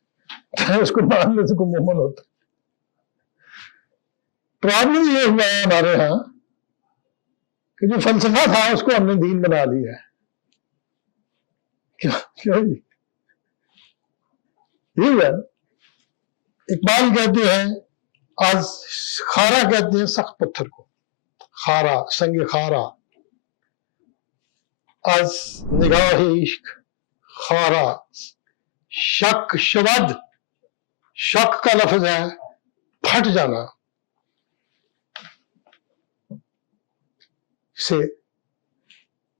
نہ اس کو ماننے سے کوئی مومن ہوتا ہے۔ پرابلم یہ ہوا ہے ہمارے ہاں کہ جو فلسفہ تھا اس کو ہم نے دین بنا لیا ہے۔ کیوں جی؟ یہ ہے اقبال کہتے ہیں آج خارا کہتے ہیں سخت پتھر کو، خارا سنگ خارا، از نگاہ عشق خارا، شک شود، شک کا لفظ ہے پھٹ جانا، سے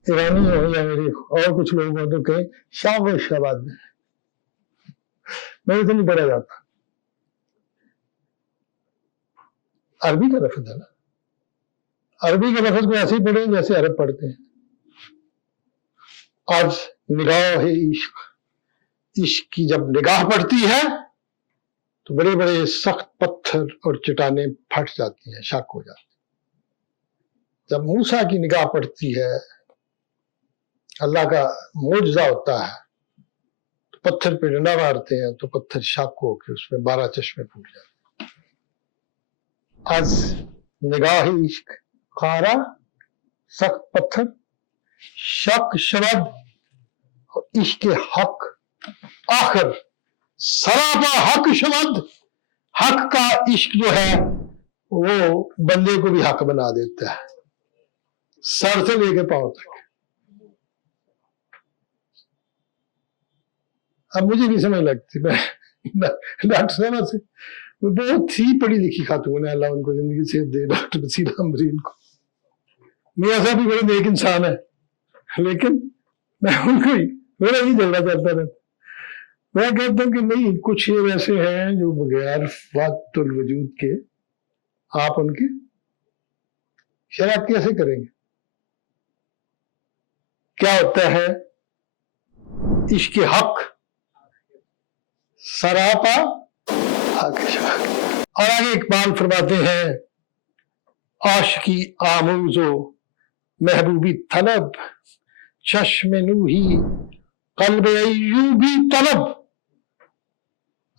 ایرانی ہو یا میری اور کچھ لوگ ہوں تو کہیں شاق و شبد، میرے سے نہیں پڑھا جاتا، عربی کا لفظ ہے نا، عربی کے لفظ کو ایسے ہی پڑھیں جیسے عرب پڑھتے ہیں۔ آج نگاہ عشق، عشق کی جب نگاہ پڑتی ہے تو بڑے بڑے سخت پتھر اور چٹانیں پھٹ جاتی ہیں، شک ہو جاتی ہیں۔ جب موسیٰ کی نگاہ پڑتی ہے، اللہ کا معجزہ ہوتا ہے، تو پتھر پہ ڈنڈا مارتے ہیں تو پتھر شک ہو کے اس میں 12 چشمے پھوٹ جاتے ہیں۔ از نگاہ عشق خارا، سخت پتھر، شک شبد، اور عشق حق آخر سراپا حق شبد، حق کا عشق جو ہے وہ بندے کو بھی حق بنا دیتا ہے، سر سے لے کے پاؤں تک۔ اب مجھے نہیں سمجھ لگتی، میں ڈاکٹر صاحبہ سے، وہ بہت ہی پڑھی لکھی خاتون ہے، اللہ ان کو زندگی سے دے، ڈاکٹر بصیر احمد برین کو، میاں صاحب بھی بڑے نیک انسان ہے، لیکن میں ان کو میرا ہی جھگڑا چلتا رہتا، میں کہتا ہوں کہ نہیں، کچھ شعر ایسے ہیں جو بغیر وحدت الوجود کے آپ ان کی شرح کیسے کریں گے؟ کیا ہوتا ہے عشق حق سراپا حق شبد۔ اور آگے اقبال فرماتے ہیں عاشقی آموز و محبوبی طلب، چشم نوحی قلب ایوبی طلب۔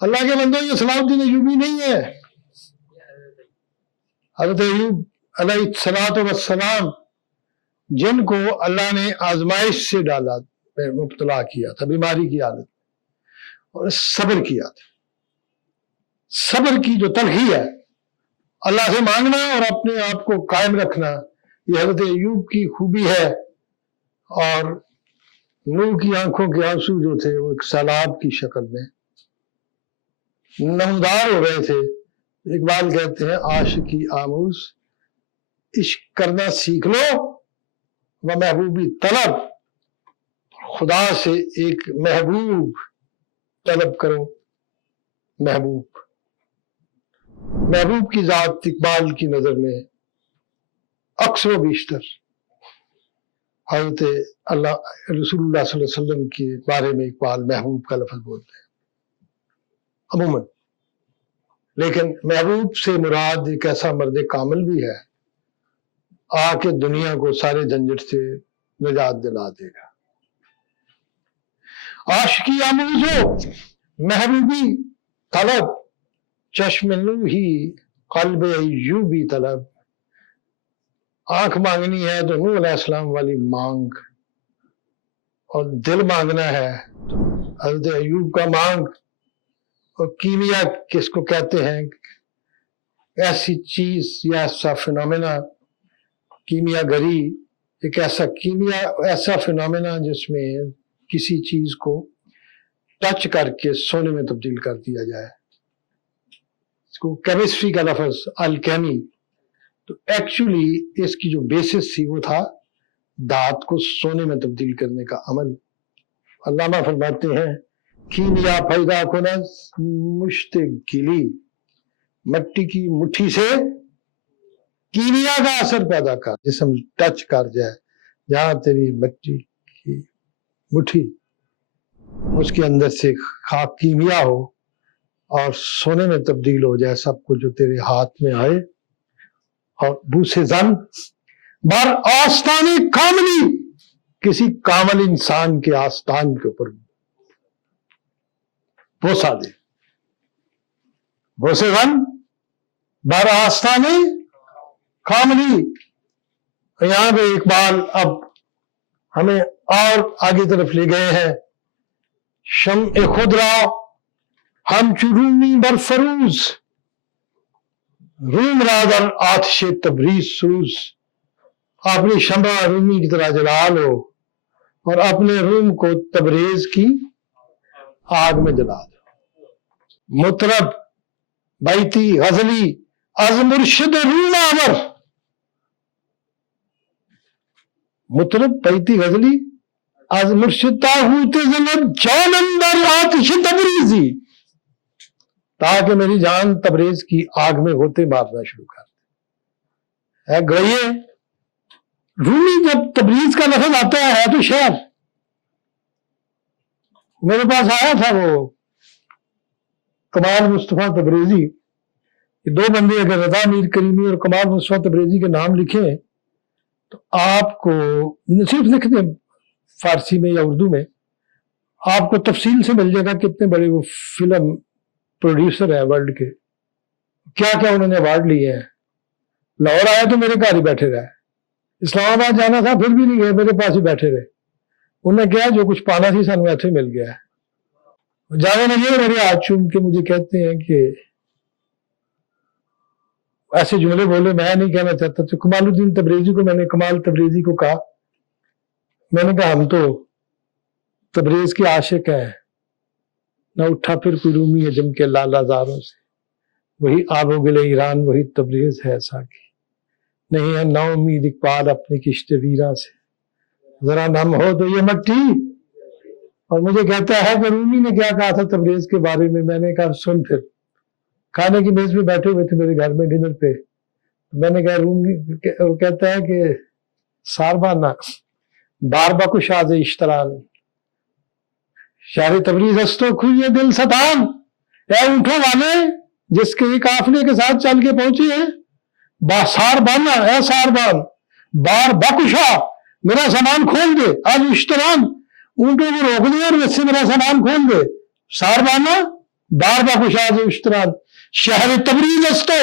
اللہ کے بندوں، یہ صلاح الدین ایوبی نہیں ہے، حضرت ایوب علیہ الصلوۃ والسلام جن کو اللہ نے آزمائش سے ڈالا، مبتلا کیا تھا بیماری کی حالت، اور صبر کیا تھا۔ صبر کی جو تلخی ہے، اللہ سے مانگنا اور اپنے آپ کو قائم رکھنا، یہ حضرت ایوب کی خوبی ہے۔ اور نوح کی آنکھوں کے آنسو جو تھے وہ ایک سیلاب کی شکل میں نمودار ہو گئے تھے۔ اقبال کہتے ہیں عاشقی آموز، عشق کرنا سیکھ لو، و محبوبی طلب، خدا سے ایک محبوب طلب کرو۔ محبوب کی ذات اقبال کی نظر میں اکثر و بیشتر حضرت رسول اللہ صلی اللہ علیہ وسلم کے بارے میں اقبال محبوب کا لفظ بولتے ہیں عموماً، لیکن محبوب سے مراد ایک ایسا مرد کامل بھی ہے آ کے دنیا کو سارے جھنجٹ سے نجات دلا دے گا۔ عاشقی آموز ہو محبوبی طلب، چشم نوحی قلب ایوبی طلب۔ آنکھ مانگنی ہے تو نوح علیہ السلام والی مانگ، اور دل مانگنا ہے تو حضرت ایوب کا مانگ، اور کیمیا کس کو کہتے ہیں، ایسی چیز یا ایسا فنومینا، کیمیا گری ایک ایسا فنومینا جس میں کسی چیز کو ٹچ کر کے سونے میں تبدیل کر دیا جائے، اس کو کیمسٹری کا لفظ الکیمی۔ تو ایکچولی اس کی جو بیسس تھی وہ تھا دھات کو سونے میں تبدیل کرنے کا عمل۔ علامہ فرماتے ہیں کیمیا پیدا کنز مشت گلی، مٹی کی مٹھی سے کیمیا کا اثر پیدا کر، جسم ٹچ کر جائے، جہاں تیری مٹی کی مٹھی اس کے اندر سے خاک کیمیا ہو اور سونے میں تبدیل ہو جائے سب کچھ جو تیرے ہاتھ میں آئے۔ اور بوسے زن بر آستان کاملی، کسی کامل انسان کے آستان کے اوپر بوسا دے، بوسے زن بر آستان کاملی۔ یہاں پہ اقبال اب ہمیں اور آگے طرف لے گئے ہیں، شمع خود را ہم چرومی بر فروز، روم را در آتش تبریز سوز۔ اپنی شمع رومی کی طرح جلا لو اور اپنے روم کو تبریز کی آگ میں جلا دو۔ مطرب بیتی غزلی از مرشد روم آور، مطرب بیتی غزلی از مرشد تاغوت زند جانم در آتش تبریزی، تاکہ میری جان تبریز کی آگ میں غوطے مارنا شروع کر دے۔ گوئیے رومی جب تبریز کا لفظ آتا ہے تو شعر، میرے پاس آیا تھا وہ کمال مصطفیٰ تبریزی، دو بندے اگر رضا میر کریمی اور کمال مصطفیٰ تبریزی کے نام لکھیں تو آپ کو صرف لکھ دیں فارسی میں یا اردو میں، آپ کو تفصیل سے مل جائے گا کتنے بڑے وہ فلم پروڈیوسر ہیں ورلڈ کے، کیا کیا انہوں نے ایوارڈ لیے ہیں۔ لاہور آئے تو میرے گھر ہی بیٹھے رہے، اسلام آباد جانا تھا پھر بھی نہیں گئے، میرے پاس ہی بیٹھے رہے۔ انہوں نے کیا جو کچھ پانا تھی سانو ایتھے مل گیا ہے۔ جانے لگے میرے ہاتھ چوم کے مجھے کہتے ہیں کہ ایسے جملے بولے میں نہیں کہنا چاہتا، تو کمال الدین تبریزی کو میں نے کمال تبریزی کو کہا، میں نے کہا ہم تو تبریز کے عاشق ہیں، نہ اٹھا پھر کوئی رومی ہے جم کے لالا زاروں سے، وہی آب و گل ایران وہی تبریز ہے ساکی، نہیں ہے نا امید اقبال اپنی کشت ویراں سے، ذرا نم ہو تو یہ مٹی۔ اور مجھے کہتا ہے کہ رومی نے کیا کہا تھا تبریز کے بارے میں، میں نے کہا سن پھر، کھانے کی میز میں بیٹھے ہوئے تھے میرے گھر میں ڈنر پہ، میں نے کہا رومی، وہ کہتا ہے کہ ساربانہ بار بکش آز اشتران شہر تبریز ہستو کھوئے دل ستان، اے اونٹوں والے جس کے قافلے کے ساتھ چل کے پہنچے ہیں، ساربانہ اے ساربان بار بکشا میرا سامان کھول دے، آج اشتران اونٹوں کو روک دے اور اس سے میرا سامان کھول دے، ساربانہ بار بکشا آز اشتران شہر تبریز ہستو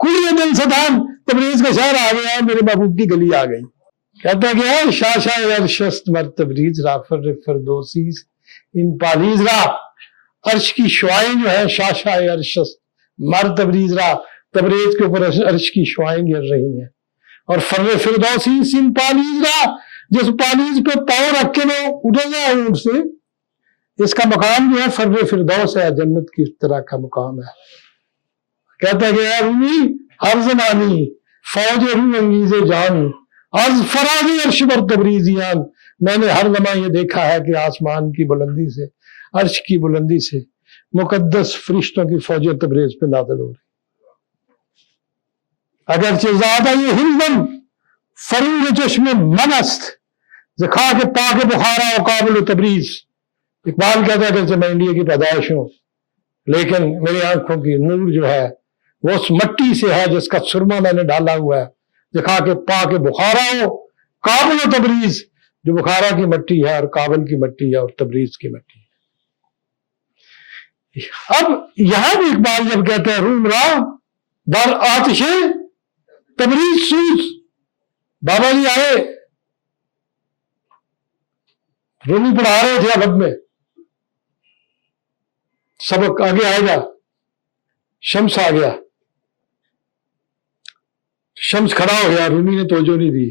کھوئے دل ستان، تبریز کا شہر آ گیا، میرے محبوب کی گلی آ گئی۔ کہتا ہے کہ شاشا ارشست مر تبریز را فر فردوسیز ان پالیز را، عرش کی شعائیں جو ہیں شاشا ارشست مر تبریز را، تبریز کے اوپر عرش کی شعائیں گر رہی ہیں، اور فر فردوسی سن پالیز را، جس پالیز پہ پاؤں رکھ کے وہ اٹھے گا اونٹ سے، اس کا مقام جو ہے فر فردوس ہے، جنت کی طرح کا مقام ہے۔ کہتا ہے کہ اے رومی ہر زمانی فوج روح انگیز جان از فراز عرش بر تبریزیان، میں نے ہر لمحہ یہ دیکھا ہے کہ آسمان کی بلندی سے، عرش کی بلندی سے مقدس فرشتوں کی فوج تبریز پہ نازل ہو رہی، اگرچہ زیادہ یہ ہندم فروغ چشم من است ز خاک پاک بخارا و کابل و تبریز۔ اقبال کہتا ہے اگرچہ میں انڈیا کی پیدائش ہوں لیکن میری آنکھوں کی نور جو ہے وہ اس مٹی سے ہے جس کا سرما میں نے ڈالا ہوا ہے، دکھا کے پاک بخارا ہو کابل و تبریز، جو بخارا کی مٹی ہے اور کابل کی مٹی ہے اور تبریز کی مٹی ہے۔ اب یہاں بھی اقبال جب کہتے ہیں روم را در آتش تبریز سوز، بابا جی آئے رومی پڑھا رہے تھے ادب میں، سبق آگے آئے گا. شمس آ گیا, شمس کھڑا ہو گیا, رومی نے توجہ نہیں دی.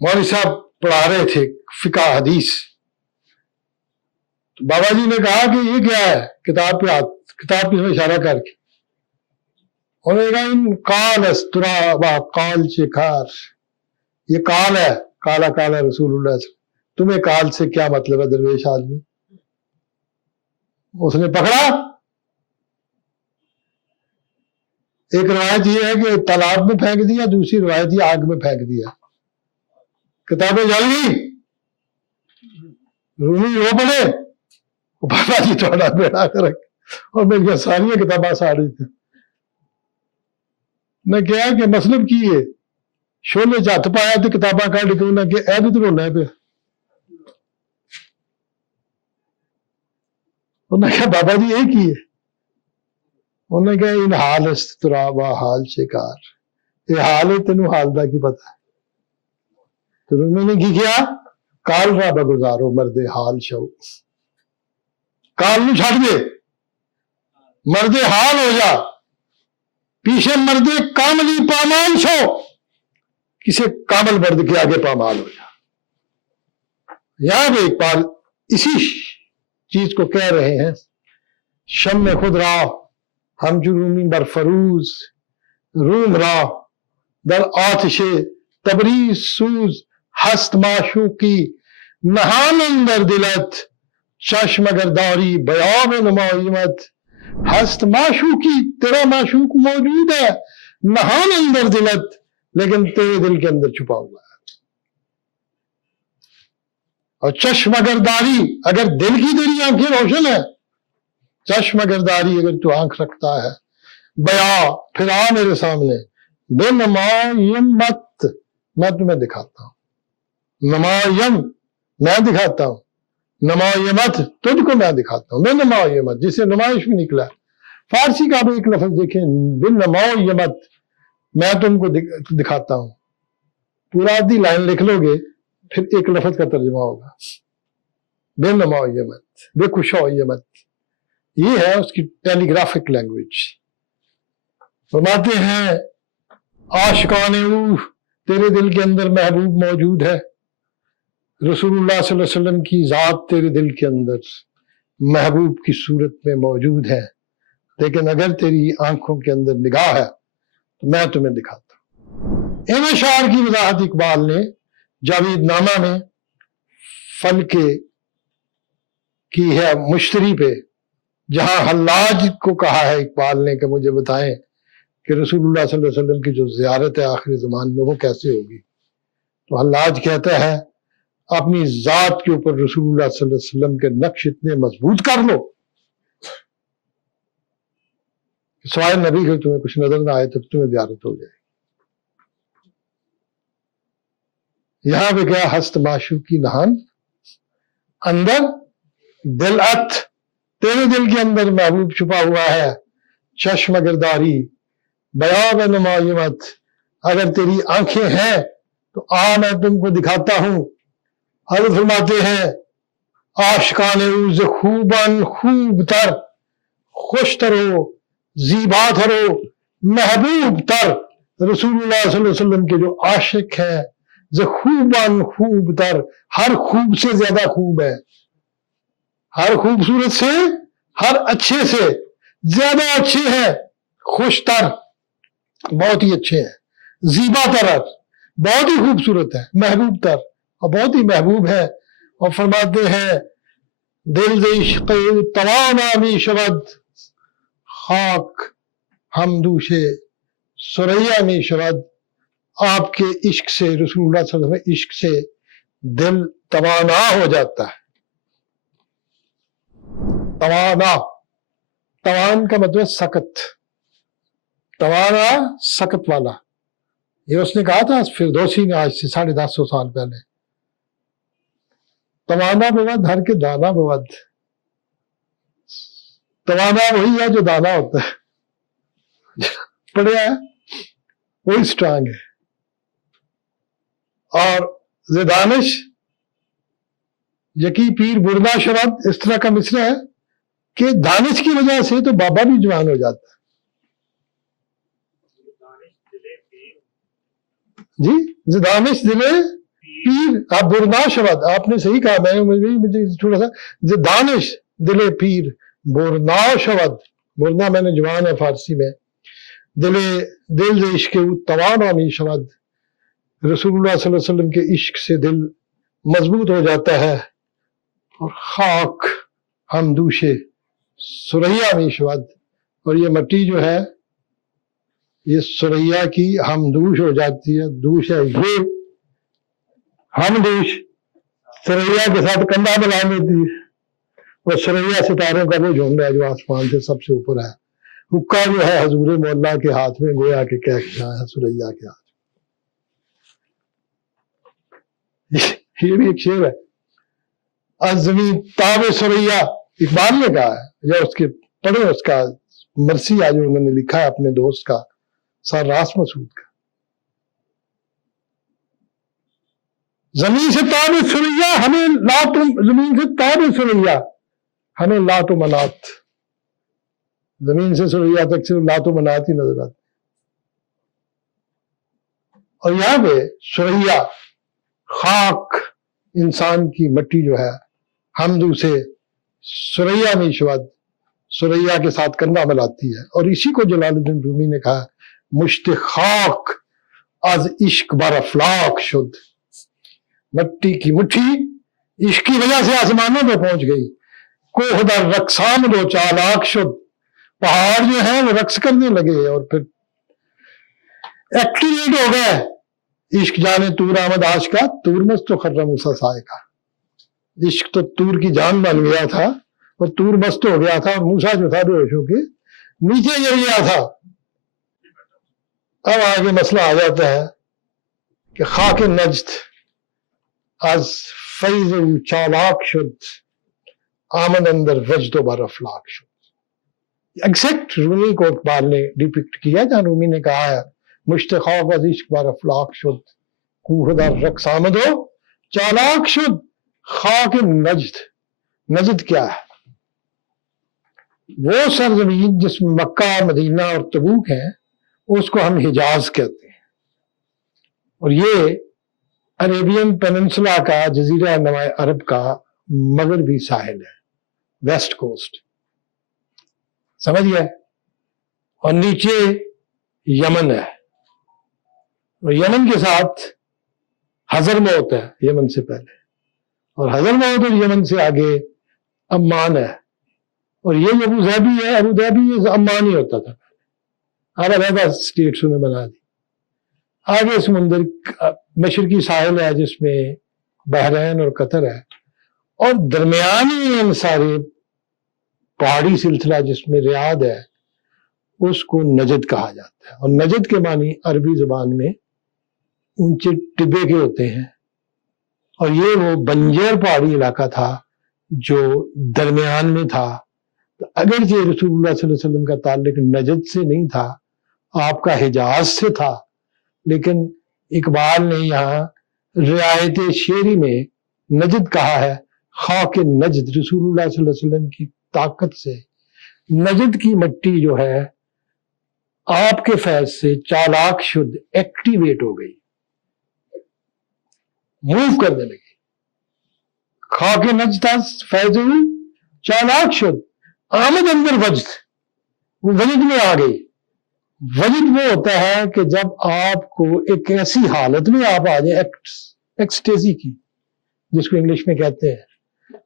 مولوی صاحب پڑھا رہے تھے فقہ حدیث. تو بابا جی نے کہا کہ یہ کیا ہے, کتاب پہ کتاب کی اشارہ کر کے انہوں نے کہا ان قال استرا قال شکار, یہ قال ہے, کالا کالا رسول اللہ صلی اللہ علیہ وسلم. تمہیں قال سے کیا مطلب ہے درویش آدمی؟ اس نے پکڑا. ایک روایت یہ ہے کہ تالاب میں پھینک دیا, دوسری روایت یہ آگ میں پھینک دیا. کتابیں جل گئی. رومی رو پڑے, بابا جی تھوڑا بیٹا کر اور میری ساری کتابیں ساڑی تھی. میں کیا کہ مطلب کی ہے شولے چت پایا تو کتاباں کھڑ کے انہیں کہ اے بھی تو رونا پہ. انہوں نے کہا بابا جی یہ کی ہے؟ انہوں نے کہا ان حال استرابا حال شکار, یہ حال ہے تینوں حال دا کی پتہ ہے. تو انہوں نے کی کیا, کال را بگزارو مرد حال شو, کال نو چھڑ دے, مرد حال ہو جا, پیچھے مرد کاملی پامال شو, کسی کامل مرد کے آگے پامال ہو جا. یہاں بھی اقبال اسی چیز کو کہہ رہے ہیں. شم خود را ہم جرومی بر فروز, روم را در آتش تبریز سوز, ہست معشوقی نہان اندر دلت, چشم اگر داری بیاب نمائیمت. ہست معشوقی, تیرا معشوق موجود ہے, نہان اندر دلت, لیکن تیرے دل کے اندر چھپا ہوا ہے. اور چشم اگر داری, اگر دل کی تیری آنکھیں روشن ہے, چشم اگر داری اگر تو آنکھ رکھتا ہے, بیا پھر آ میرے سامنے, بے نمایمت میں تمہیں دکھاتا ہوں. نمایم میں دکھاتا ہوں, نمایمت تجھ کو میں دکھاتا ہوں. بے نمایمت جسے نمائش بھی نکلا ہے. فارسی کا بھی ایک لفظ دیکھیں, بے نمایمت, میں تم کو دکھاتا ہوں. پورا آدھی لائن لکھ لو گے پھر ایک لفظ کا ترجمہ ہوگا. بے نمایمت, بے خوشایمت, یہ ہے اس کی ٹیلی گرافک لینگویج. فرماتے ہیں عاشقان او, تیرے دل کے اندر محبوب موجود ہے. رسول اللہ صلی اللہ علیہ وسلم کی ذات تیرے دل کے اندر محبوب کی صورت میں موجود ہے, لیکن اگر تیری آنکھوں کے اندر نگاہ ہے تو میں تمہیں دکھاتا ہوں. ان اشعار کی وضاحت اقبال نے جاوید نامہ میں فلکے کی ہے مشتری پہ, جہاں حلاج کو کہا ہے اقبال نے کہ مجھے بتائیں کہ رسول اللہ صلی اللہ علیہ وسلم کی جو زیارت ہے آخری زمان میں وہ کیسے ہوگی. تو حلاج کہتا ہے اپنی ذات کے اوپر رسول اللہ صلی اللہ علیہ وسلم کے نقش اتنے مضبوط کر لو سوائے نبی کے تمہیں کچھ نظر نہ آئے تو تمہیں زیارت ہو جائے. یہاں پہ کیا, ہست معشوقی نہان اندر دل ات, تیرے دل کے اندر محبوب چھپا ہوا ہے. چشم اگر داری بیاب نمایمت, اگر تیری آنکھیں ہیں تو آ میں تم کو دکھاتا ہوں. حضرت فرماتے ہیں عاشقان اوز خوبان خوب تر, خوش ترو زیبا ترو محبوب تر. رسول اللہ صلی اللہ علیہ وسلم کے جو عاشق ہیں خوبان خوب تر, ہر خوب سے زیادہ خوب ہے, ہر خوبصورت سے, ہر اچھے سے زیادہ اچھے ہیں. خوش تر بہت ہی اچھے ہیں, زیبا تر بہت ہی خوبصورت ہے, محبوب تر اور بہت ہی محبوب ہے. اور فرماتے ہیں دل عشق توانا می شود, خاک ہم دوشے سریا می شود. آپ کے عشق سے, رسول اللہ صلی اللہ علیہ وسلم عشق سے دل توانا ہو جاتا ہے. توانا, توان کا مطلب سکت, توانا سکت والا. یہ اس نے کہا تھا فردوسی نے آج سے 1050 سال پہلے, توانا بود ہر کے دانا بود. توانا وہی ہے جو دانا ہوتا ہے, پڑھیا ہے وہی سٹرانگ ہے. اور زدانش یکی پیر بردا شرد, اس طرح کا مصرع ہے. کہ دانش کی وجہ سے تو بابا بھی جوان ہو جاتا ہے. جی دانش دلے پیر. آپ برنا شبد آپ نے صحیح کہا. میں مجھے تھوڑا سا دانش دلے پیر برنا شبد. برنا میں نے جوان ہے فارسی میں. دل عشق توان آمی شبد. رسول اللہ صلی اللہ علیہ وسلم کے عشق سے دل مضبوط ہو جاتا ہے. اور خاک ہم دوشے سریا میں شبد. اور یہ مٹی جو ہے یہ سریا کی ہم دوش ہو جاتی ہے. دوش ہے یہ ہم دوش سریا کے ساتھ کندھا ملا لیتی ہے. اور سریا ستاروں کا وہ جھنڈ ہے جو آسمان سے سب سے اوپر ہے. حکا جو ہے حضور مولا کے ہاتھ میں گویا کہ کیا ہے سریا کے ہاتھ. یہ بھی ایک شعر ہے. زمین تاب سریا اقبال نے کہا ہے. یا اس کے پڑھے اس کا مرثیہ جو انہوں نے لکھا ہے اپنے دوست کا سرراس مسعود کا. زمین سے تاب سریا ہمیں لاتم. زمین سے تاب سریا ہمیں لات و منات. زمین سے سریا تک صرف لات و منات ہی نظر آتی. اور یہاں پہ سریا خاک انسان کی مٹی جو ہے حمدو سے سریا میں شبد. سریا کے ساتھ کندھا ملاتی ہے. اور اسی کو جلال الدین رومی نے کہا مشت خاک از عشق بر افلاک شد. مٹی کی مٹھی عشق کی وجہ سے آسمانوں پہ پہنچ گئی. کوہ در رقصام دو چالاک شد. پہاڑ جو ہیں وہ رقص کرنے لگے اور پھر ایکٹیویٹ ہو گئے. عشق جانے تور آمد آج کا تور مست و خرم موسیٰ سائے کا. عشق تو تور کی جان بن گیا تھا اور تور مست ہو گیا تھا اور موسیٰ جو تھا بے ہوش ہو کے نیچے گر گیا تھا. اب آگے مسئلہ آ جاتا ہے کہ خاک نجد از فیض چالاک شد آمد اندر وجد و بر افلاک شد. ایگزیکٹ رومی کو اقبال نے ڈیپکٹ کیا جہاں رومی نے کہا ہے مشت خاک از عشق بر افلاک شد کوہ در رقص آمد و چالاک شد. خاک نجد. نجد کیا ہے؟ وہ سرزمین جس میں مکہ مدینہ اور تبوک ہیں اس کو ہم حجاز کہتے ہیں. اور یہ عربین پیننسلا کا جزیرہ نما عرب کا مغربی ساحل ہے. ویسٹ کوسٹ سمجھ گئے. اور نیچے یمن ہے. اور یمن کے ساتھ حضرموت ہے یمن سے پہلے. اور حضرموت اور یمن سے آگے عمان ہے. اور یہ ابو ظہبی ہے. ابو ظہبی عمان ہی ہوتا تھا. علیحدہ اسٹیٹس میں بنا دی. آگے سمندر مشرقی ساحل ہے جس میں بحرین اور قطر ہے. اور درمیانی ان سارے پہاڑی سلسلہ جس میں ریاض ہے اس کو نجد کہا جاتا ہے. اور نجد کے معنی عربی زبان میں اونچے ٹبے کے ہوتے ہیں. اور یہ وہ بنجر پہاڑی علاقہ تھا جو درمیان میں تھا. اگرچہ رسول اللہ صلی اللہ علیہ وسلم کا تعلق نجد سے نہیں تھا آپ کا حجاز سے تھا. لیکن اقبال نے یہاں رعایت شعری میں نجد کہا ہے. خاک نجد رسول اللہ صلی اللہ علیہ وسلم کی طاقت سے نجد کی مٹی جو ہے آپ کے فیض سے چالاک شد. ایکٹیویٹ ہو گئی. موو کرنے لگی. خاک نجد فیض چالاک شد آمد اندر وجد. وہ وجد میں آ گئی. وجد وہ ہوتا ہے کہ جب آپ کو ایک ایسی حالت میں آپ آ جائیں ایکسٹیزی کی جس کو انگلش میں کہتے ہیں.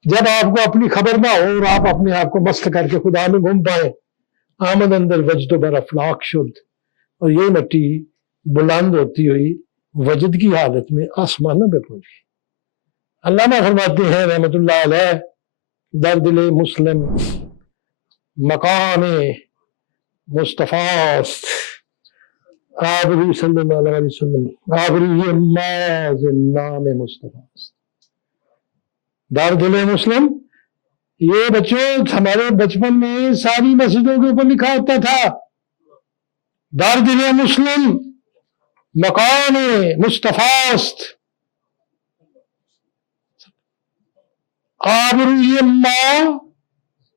جب آپ کو اپنی خبر نہ ہو اور آپ اپنے آپ کو مست کر کے خدا میں گھوم پائیں. آمد اندر وجد و بر افلاک شد. اور یہ مٹی بلند ہوتی ہوئی وجد کی حالت میں آسمانوں پہ پہنچ گئی. علامہ فرماتے ہیں رحمت اللہ علیہ در دل مسلم مقام مصطفیٰ است آبری صلی اللہ علیہ وسلم آبری اللہ نام مصطفیٰ است. در دل مسلم یہ بچوں ہمارے بچپن میں ساری مسجدوں کے اوپر لکھا ہوتا تھا در دل مسلم مقام مصطفیٰ است آبروی اللہ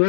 2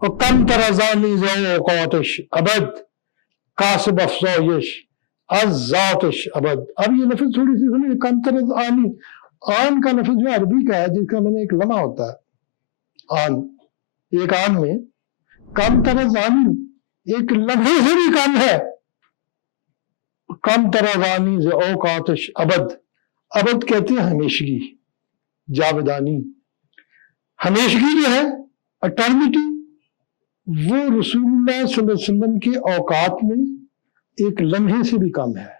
اور کم ترزانی زو قوتش ابد کاسب افزایش از ذاتش ابد. اب یہ لفظ تھوڑی سی سنیں. کم ترزانی، آن کا لفظ جو عربی کا ہے، جس کا میں نے ایک لمحہ ہوتا ہے آن، ایک آن میں کم ترزانی ایک لمحے سے بھی کم ہے. کم ترزانی ز اوقاتش ابد. ابد کہتے ہیں ہمیشگی، جاودانی. ہمیشگی جو ہے اٹرنیٹی، وہ رسول اللہ صلی اللہ علیہ وسلم کے اوقات میں ایک لمحے سے بھی کم ہے.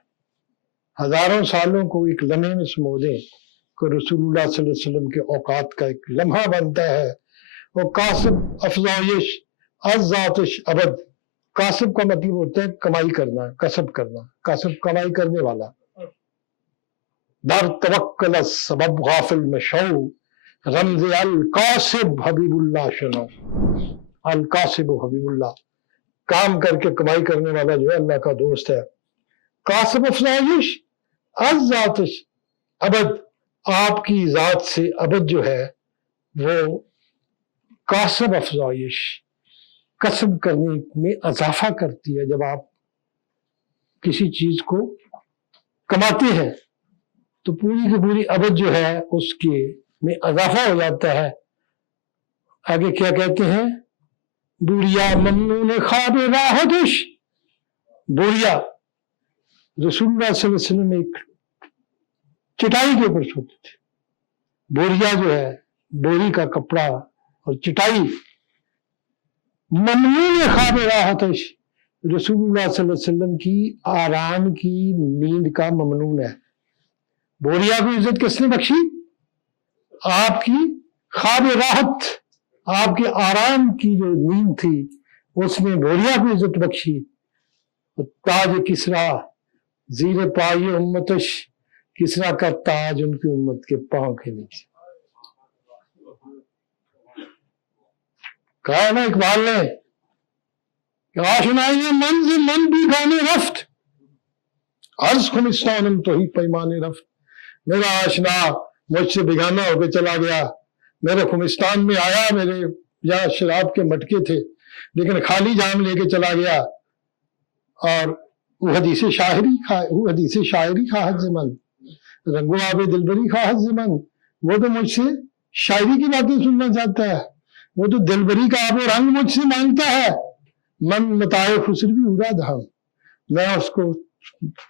ہزاروں سالوں کو ایک لمحے میں سمو دیں کہ رسول اللہ صلی اللہ علیہ وسلم کے اوقات کا ایک لمحہ بنتا ہے. وہ کاسب افزایش از ذاتش ابد. کاسب کا مطلب ہوتا ہے کمائی کرنا، کسب کرنا. کاسب کمائی کرنے والا. در توکل سبب غافل مشو رمز القاسب حبیب اللہ شنو. القاسب حبیب اللہ، کام کر کے کمائی کرنے والا جو ہے اللہ کا دوست ہے. کاسب افزائش از ذاتش ابد. آپ کی ذات سے ابد جو ہے وہ کاسب افزائش، کسب کرنے میں اضافہ کرتی ہے. جب آپ کسی چیز کو کماتے ہیں تو پوری کی پوری ابد جو ہے اس کے میں اضافہ ہو جاتا ہے. آگے کیا کہتے ہیں؟ بوریا ممنون خواب راحتش. بوریا، رسول اللہ صلی اللہ علیہ وسلم ایک چٹائی کے اوپر سوتے تھے. بوریا جو ہے بوری کا کپڑا اور چٹائی. ممنون خواب راحتش، رسول اللہ صلی اللہ علیہ وسلم کی آرام کی نیند کا ممنون ہے. بوریا کو عزت کس نے بخشی؟ آپ کی خواب راحت، آپ کے آرام کی جو نیند تھی اس نے بوریا کو عزت بخشی. تاج کسرا زیر پائی امتش. کسرا کا تاج ان کی امت کے پاؤں کے نیچے. کہا نا اقبال نے کہ آشنائی منزل من بھی گانے رفت عرض خمستانم تو ہی پیمانے رفت. میرا آشنا مجھ سے بیگانہ ہو کے چلا گیا، میرے خمستان میں آیا، میرے یہاں شراب کے مٹکے تھے لیکن خالی جام لے کے چلا گیا. اور وہ حدیث شاعری خواہد زمن رنگو آب دلبری خواہد زمن. وہ تو مجھ سے شاعری کی باتیں سننا چاہتا ہے، وہ تو دلبری کا آب و رنگ مجھ سے مانگتا ہے. من متاع خسروی اراد ہم، میں اس کو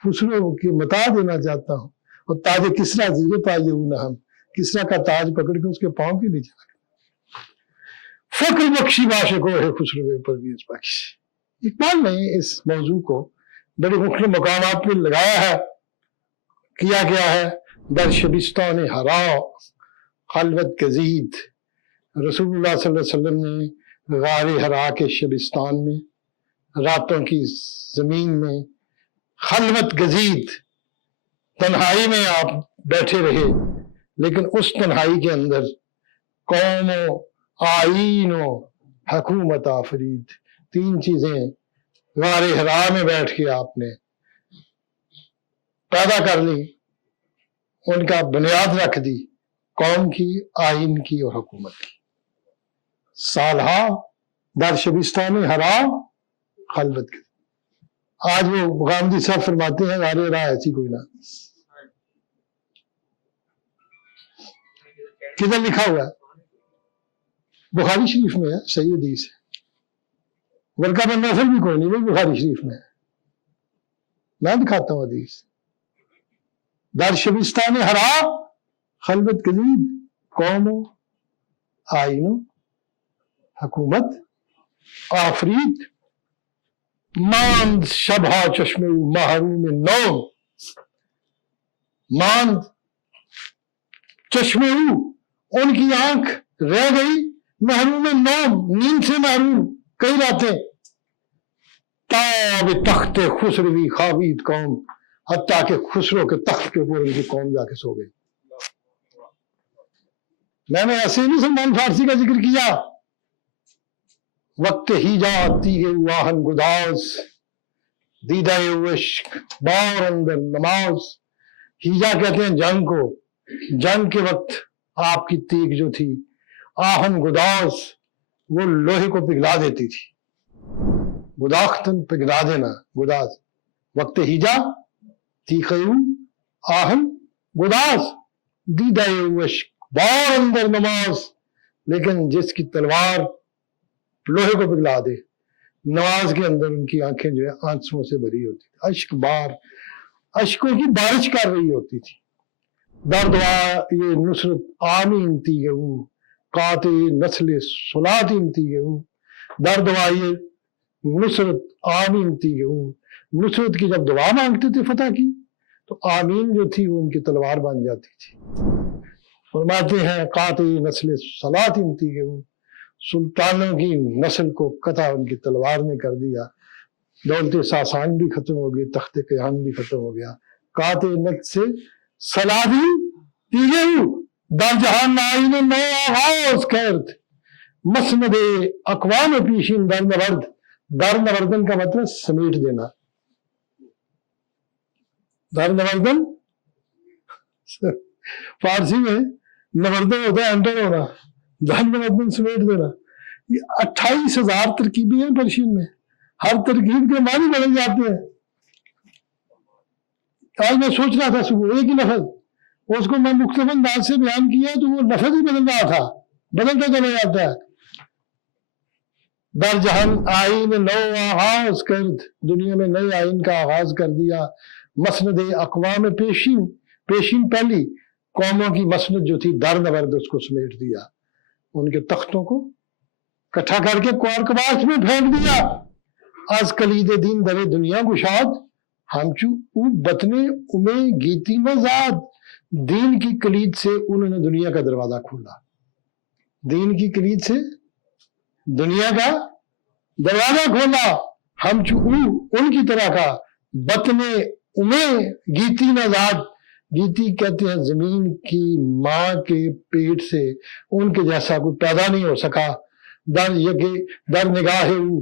خسرو کی متاع دینا چاہتا ہوں. اور تاج کسرا زیر پائے نہ ہم، کسرا کا تاج پکڑ کے اس کے پاؤں کے نیچے فخر بخشی باشکو ہے خسرو پرویز بخش. اقبال نے اس موضوع کو بڑے مختلف مقامات پہ لگایا ہے، کیا گیا ہے. در شبستان ہرا خلوت گزید. رسول اللہ صلی اللہ علیہ وسلم نے غار ہرا کے شبستان میں، راتوں کی زمین میں، خلوت گزید تنہائی میں آپ بیٹھے رہے، لیکن اس تنہائی کے اندر قوم و آئین و حکومت آفرید. تین چیزیں غار ہرا میں بیٹھ کے آپ نے پیدا کر لی، ان کا بنیاد رکھ دی، قوم کی، آئین کی اور حکومت کی. سالہا در شبستان ہرا خلوت کی. آج وہ غامدی صاحب فرماتے ہیں غار ہرا ایسی کوئی نہ. کدھر لکھا ہوا ہے؟ بخاری شریف میں ہے، صحیح حدیث ہے. ورقہ بن نوفل بھی کوئی نہیں، وہ بخاری شریف میں ہے. میں دکھاتا ہوں حدیث. در شبستان ہرا خلوت گزید، قوم و آئین و حکومت آفرید. ماند شبها چشم او محروم نوم. ماند چشم او، ان کی آنکھ رہ گئی محروم نوم، نیند سے محروم کئی راتیں. تاب تخت خسروی خوابید قوم، حتیٰ کہ خسرو کے تخت کے اوپر ان کی قوم جا کے سو گئی. میں نے ایسے نہیں سلمان فارسی کا ذکر کیا. وقت ہی جاتی ہے واہن گداز، دیدہ عشق بار اندر نماز. ہیجا کہتے ہیں جنگ کو. جنگ کے وقت آپ کی تیغ جو تھی، آہن گداز، وہ لوہے کو پگھلا دیتی تھی. گداختن پگھلا دینا، گداز. وقت ہیجا تیخیو آہن گداز دیدائے اشک بار اندر نماز. لیکن جس کی تلوار لوہے کو پگھلا دے، نماز کے اندر ان کی آنکھیں جو ہے آنسوؤں سے بھری ہوتی تھی. اشک بار، اشکوں کی بارش کر رہی ہوتی تھی. درد یہ نصرت آمین تیگو قاطع نسل سلاتین تیگو. درد یہ نصرت آمین تیگو. نصرت کی جب دعا مانگتے تھے فتح کی تو آمین جو تھی وہ ان کی تلوار بن جاتی تھی. فرماتے ہیں قاطع نسل سلاتین تیگو، سلطانوں کی نسل کو قطع ان کی تلوار نے کر دیا. دولت ساسان بھی ختم ہو گئی، تخت کیہان بھی ختم ہو گیا. قاطع نسل سلاتین تیگو در جہان آئین نو آغاز کرد. مسند اقوام پیشین در نورد. در نوردن کا مطلب سمیٹ دینا. در نوردن فارسی میں نوردن ہوتا ہے انٹر ہونا، در نوردن سمیٹ دینا. یہ 28,000 ترکیبیں ہیں پرشین میں، ہر ترکیب کے معنی بدل جاتے ہیں. آج میں سوچ رہا تھا صبح ایک ہی لفظ، اس کو میں مختلف انداز سے بیان کیا تو وہ لفظ ہی بدل رہا تھا، بدلتا چلا جاتا ہے. در جہان آئین نو آغاز کرد، دنیا میں نئے آئین کا آغاز کر دیا. مسند اقوام پیشین، پیشین پہلی قوموں کی مسند جو تھی در نورد، اس کو سمیٹ دیا، ان کے تختوں کو کٹھا کر کے کوارکباس میں پھینک دیا. از کلید دین در دنیا گشاد ہمچو او بطنے امے گیتی مزاد. دین کی کلید سے انہوں نے دنیا کا دروازہ کھولا. دین کی کلید سے دنیا کا دروازہ کھولا. ہمچو او ان کی طرح کا بطنے امے گیتی نزاد. گیتی کہتے ہیں زمین کی ماں کے پیٹ سے ان کے جیسا کوئی پیدا نہیں ہو سکا. در نگاہ او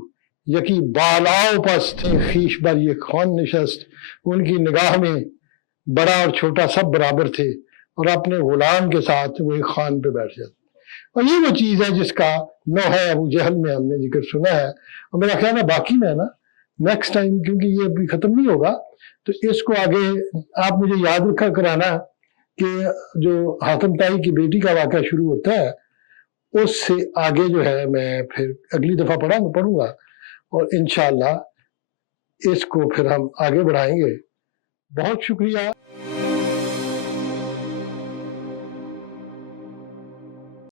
یکی بالاؤ پست خیش بر یہ خان نشست. ان کی نگاہ میں بڑا اور چھوٹا سب برابر تھے اور اپنے غلام کے ساتھ وہ ایک خان پہ بیٹھ جاتے. اور یہ وہ چیز ہے جس کا نوحہ ابو جہل میں ہم نے ذکر سنا ہے، اور میرا خیال ہے باقی میں ہے نا نیکسٹ ٹائم، کیونکہ یہ ابھی ختم نہیں ہوگا تو اس کو آگے آپ مجھے یاد رکھا کرانا کہ جو حاتم طائی کی بیٹی کا واقعہ شروع ہوتا ہے اس سے آگے جو ہے میں پھر اگلی دفعہ پڑھوں گا، اور انشاءاللہ اس کو پھر ہم آگے بڑھائیں گے. بہت شکریہ.